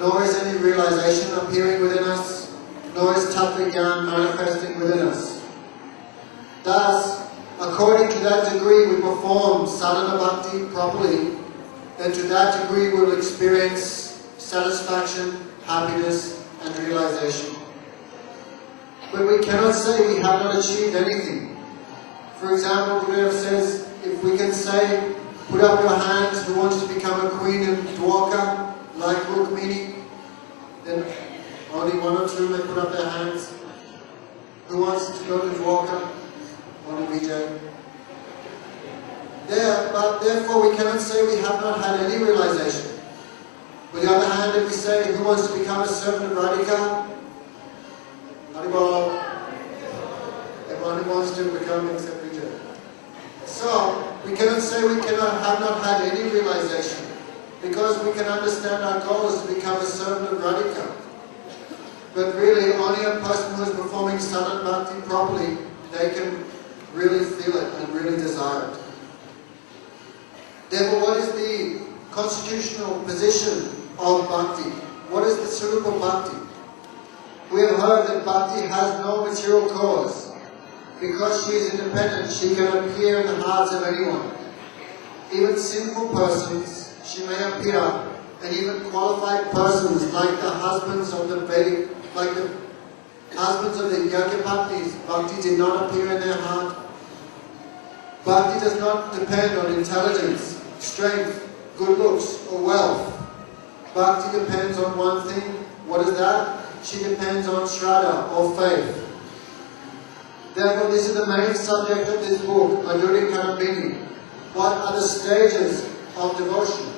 nor is any realization appearing within us, nor is tattva-jnana manifesting within us. Thus, according to that degree we perform sadhana bhakti properly, then to that degree we will experience satisfaction, happiness, and realization. But we cannot say we have not achieved anything. For example, Gurudev says, if we can say, put up your hands, who wants to become a queen in Dwarka, like Rukmini, then only 1 or 2 may put up their hands. Who wants to go to Dwarka? Only Vijay. But therefore we cannot say we have not had any realization. On the other hand, if we say, who wants to become a servant of Radhika? Haribol. Everyone who wants to become except Vijay. So, we cannot say we have not had any realization, because we can understand our goal is to become a servant of Radhika. But really, only a person who is performing sadhana bhakti properly, they can really feel it and really desire it. Therefore, what is the constitutional position of bhakti? What is the Swarupa bhakti? We have heard that bhakti has no material cause. Because she is independent, she can appear in the hearts of anyone. Even sinful persons, she may appear, and even qualified persons like the husbands of the Vedic, like the husbands of the Yagyapatnis, bhakti did not appear in their heart. Bhakti does not depend on intelligence, strength, good looks, or wealth. Bhakti depends on one thing. What is that? She depends on Shraddha or faith. Therefore, this is the main subject of this book, Madhuri Karambini. What are the stages of devotion?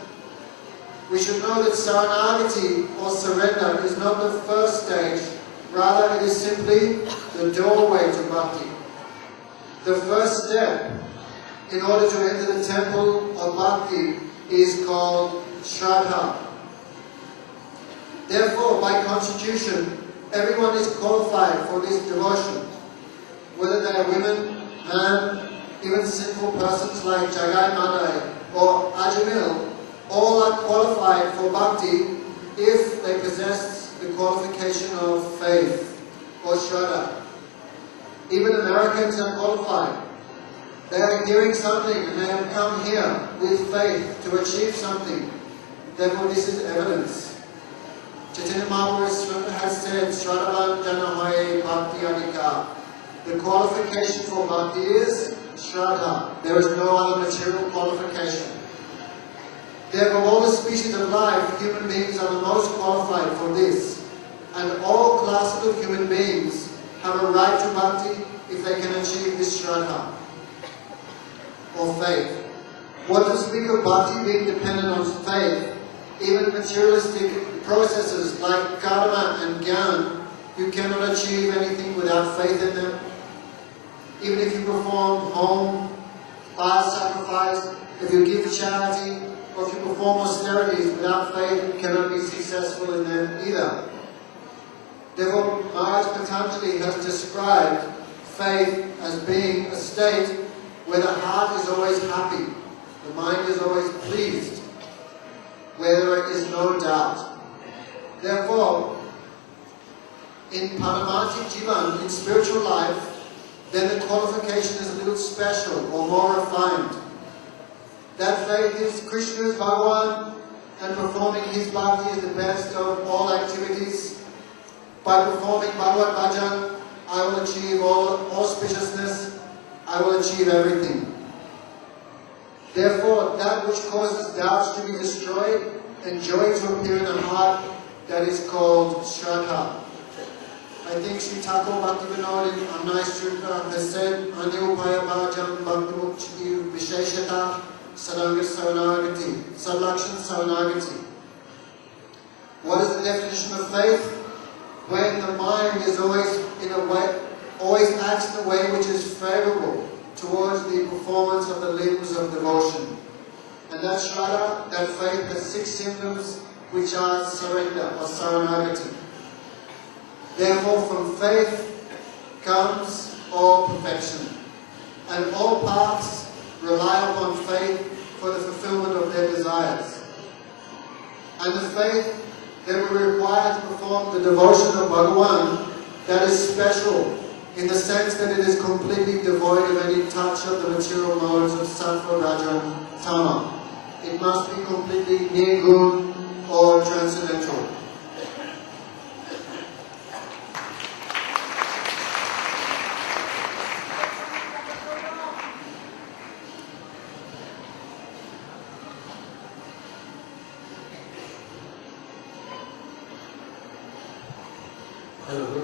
We should know that Saranagati or surrender is not the first stage, rather it is simply the doorway to Bhakti. The first step in order to enter the temple of Bhakti is called Shraddha. Therefore, by constitution, everyone is qualified for this devotion. Whether they are women, men, even sinful persons like Jagai Madai or Ajamil, all are qualified for Bhakti if they possess the qualification of faith or Shraddha. Even Americans are qualified. They are hearing something and they have come here with faith to achieve something. Therefore, this is evidence. Chaitanya Mahaprabhu has said, Shraddhavan Janahoye Bhakti Adhika. The qualification for Bhakti is Shraddha. There is no other material qualification. Therefore, all the species of life, human beings are the most qualified for this. And all classes of human beings have a right to Bhakti if they can achieve this Shraddha or faith. What to speak of Bhakti being dependent on faith, even materialistic processes like karma and gyan, you cannot achieve anything without faith in them. Even if you perform home, fast sacrifice, if you give charity, or if you perform austerities without faith, you cannot be successful in them either. Therefore, Maharaj Patanjali has described faith as being a state where the heart is always happy, the mind is always pleased, where there is no doubt. Therefore, in Paramati Jivan, in spiritual life, then the qualification is a little special or more refined. That faith is Krishna's Bhagavan, and performing his bhakti is the best of all activities. By performing Bhagavad Bhajan, I will achieve all auspiciousness, I will achieve everything. Therefore, that which causes doubts to be destroyed and joy to appear in the heart, that is called Shraddha. I think Sri Thakur Bhaktivinoda in Amnai has said, Anyupaya Bhajam Bhakti Mukti Visheshata Sadanga Saranagati, Sadlakshan Saranagati. What is the definition of faith? When the mind is always acts in a way which is favorable towards the performance of the limbs of devotion. And that Shraddha, that faith, has 6 symptoms which are surrender or Saranagati. Therefore, from faith comes all perfection. And all paths rely upon faith for the fulfillment of their desires. And the faith that we require to perform the devotion of Bhagavan, that is special in the sense that it is completely devoid of any touch of the material modes of Sattva, Raja, Tama. It must be completely nirgun or transcendental. Hello.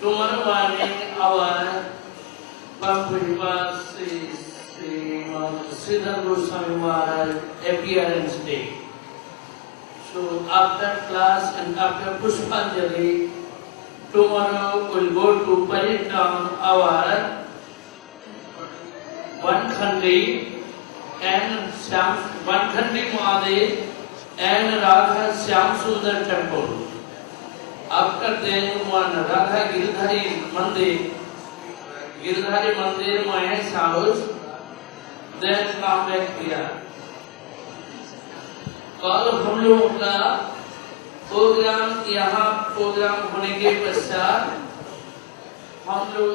Tomorrow morning, our Bhakti Sridhar Goswami Maharaj appearance day. So after class and after Pushpanjali, tomorrow we'll go to parade down our Vankhandi and Vankhandi Mahadev and Radha Shyam Sundar temple. After then, one Radha Girdhari Mandir, my house, then come back here. कल हम लोगों का programme यहाँ programme होने के पश्चात हम लोग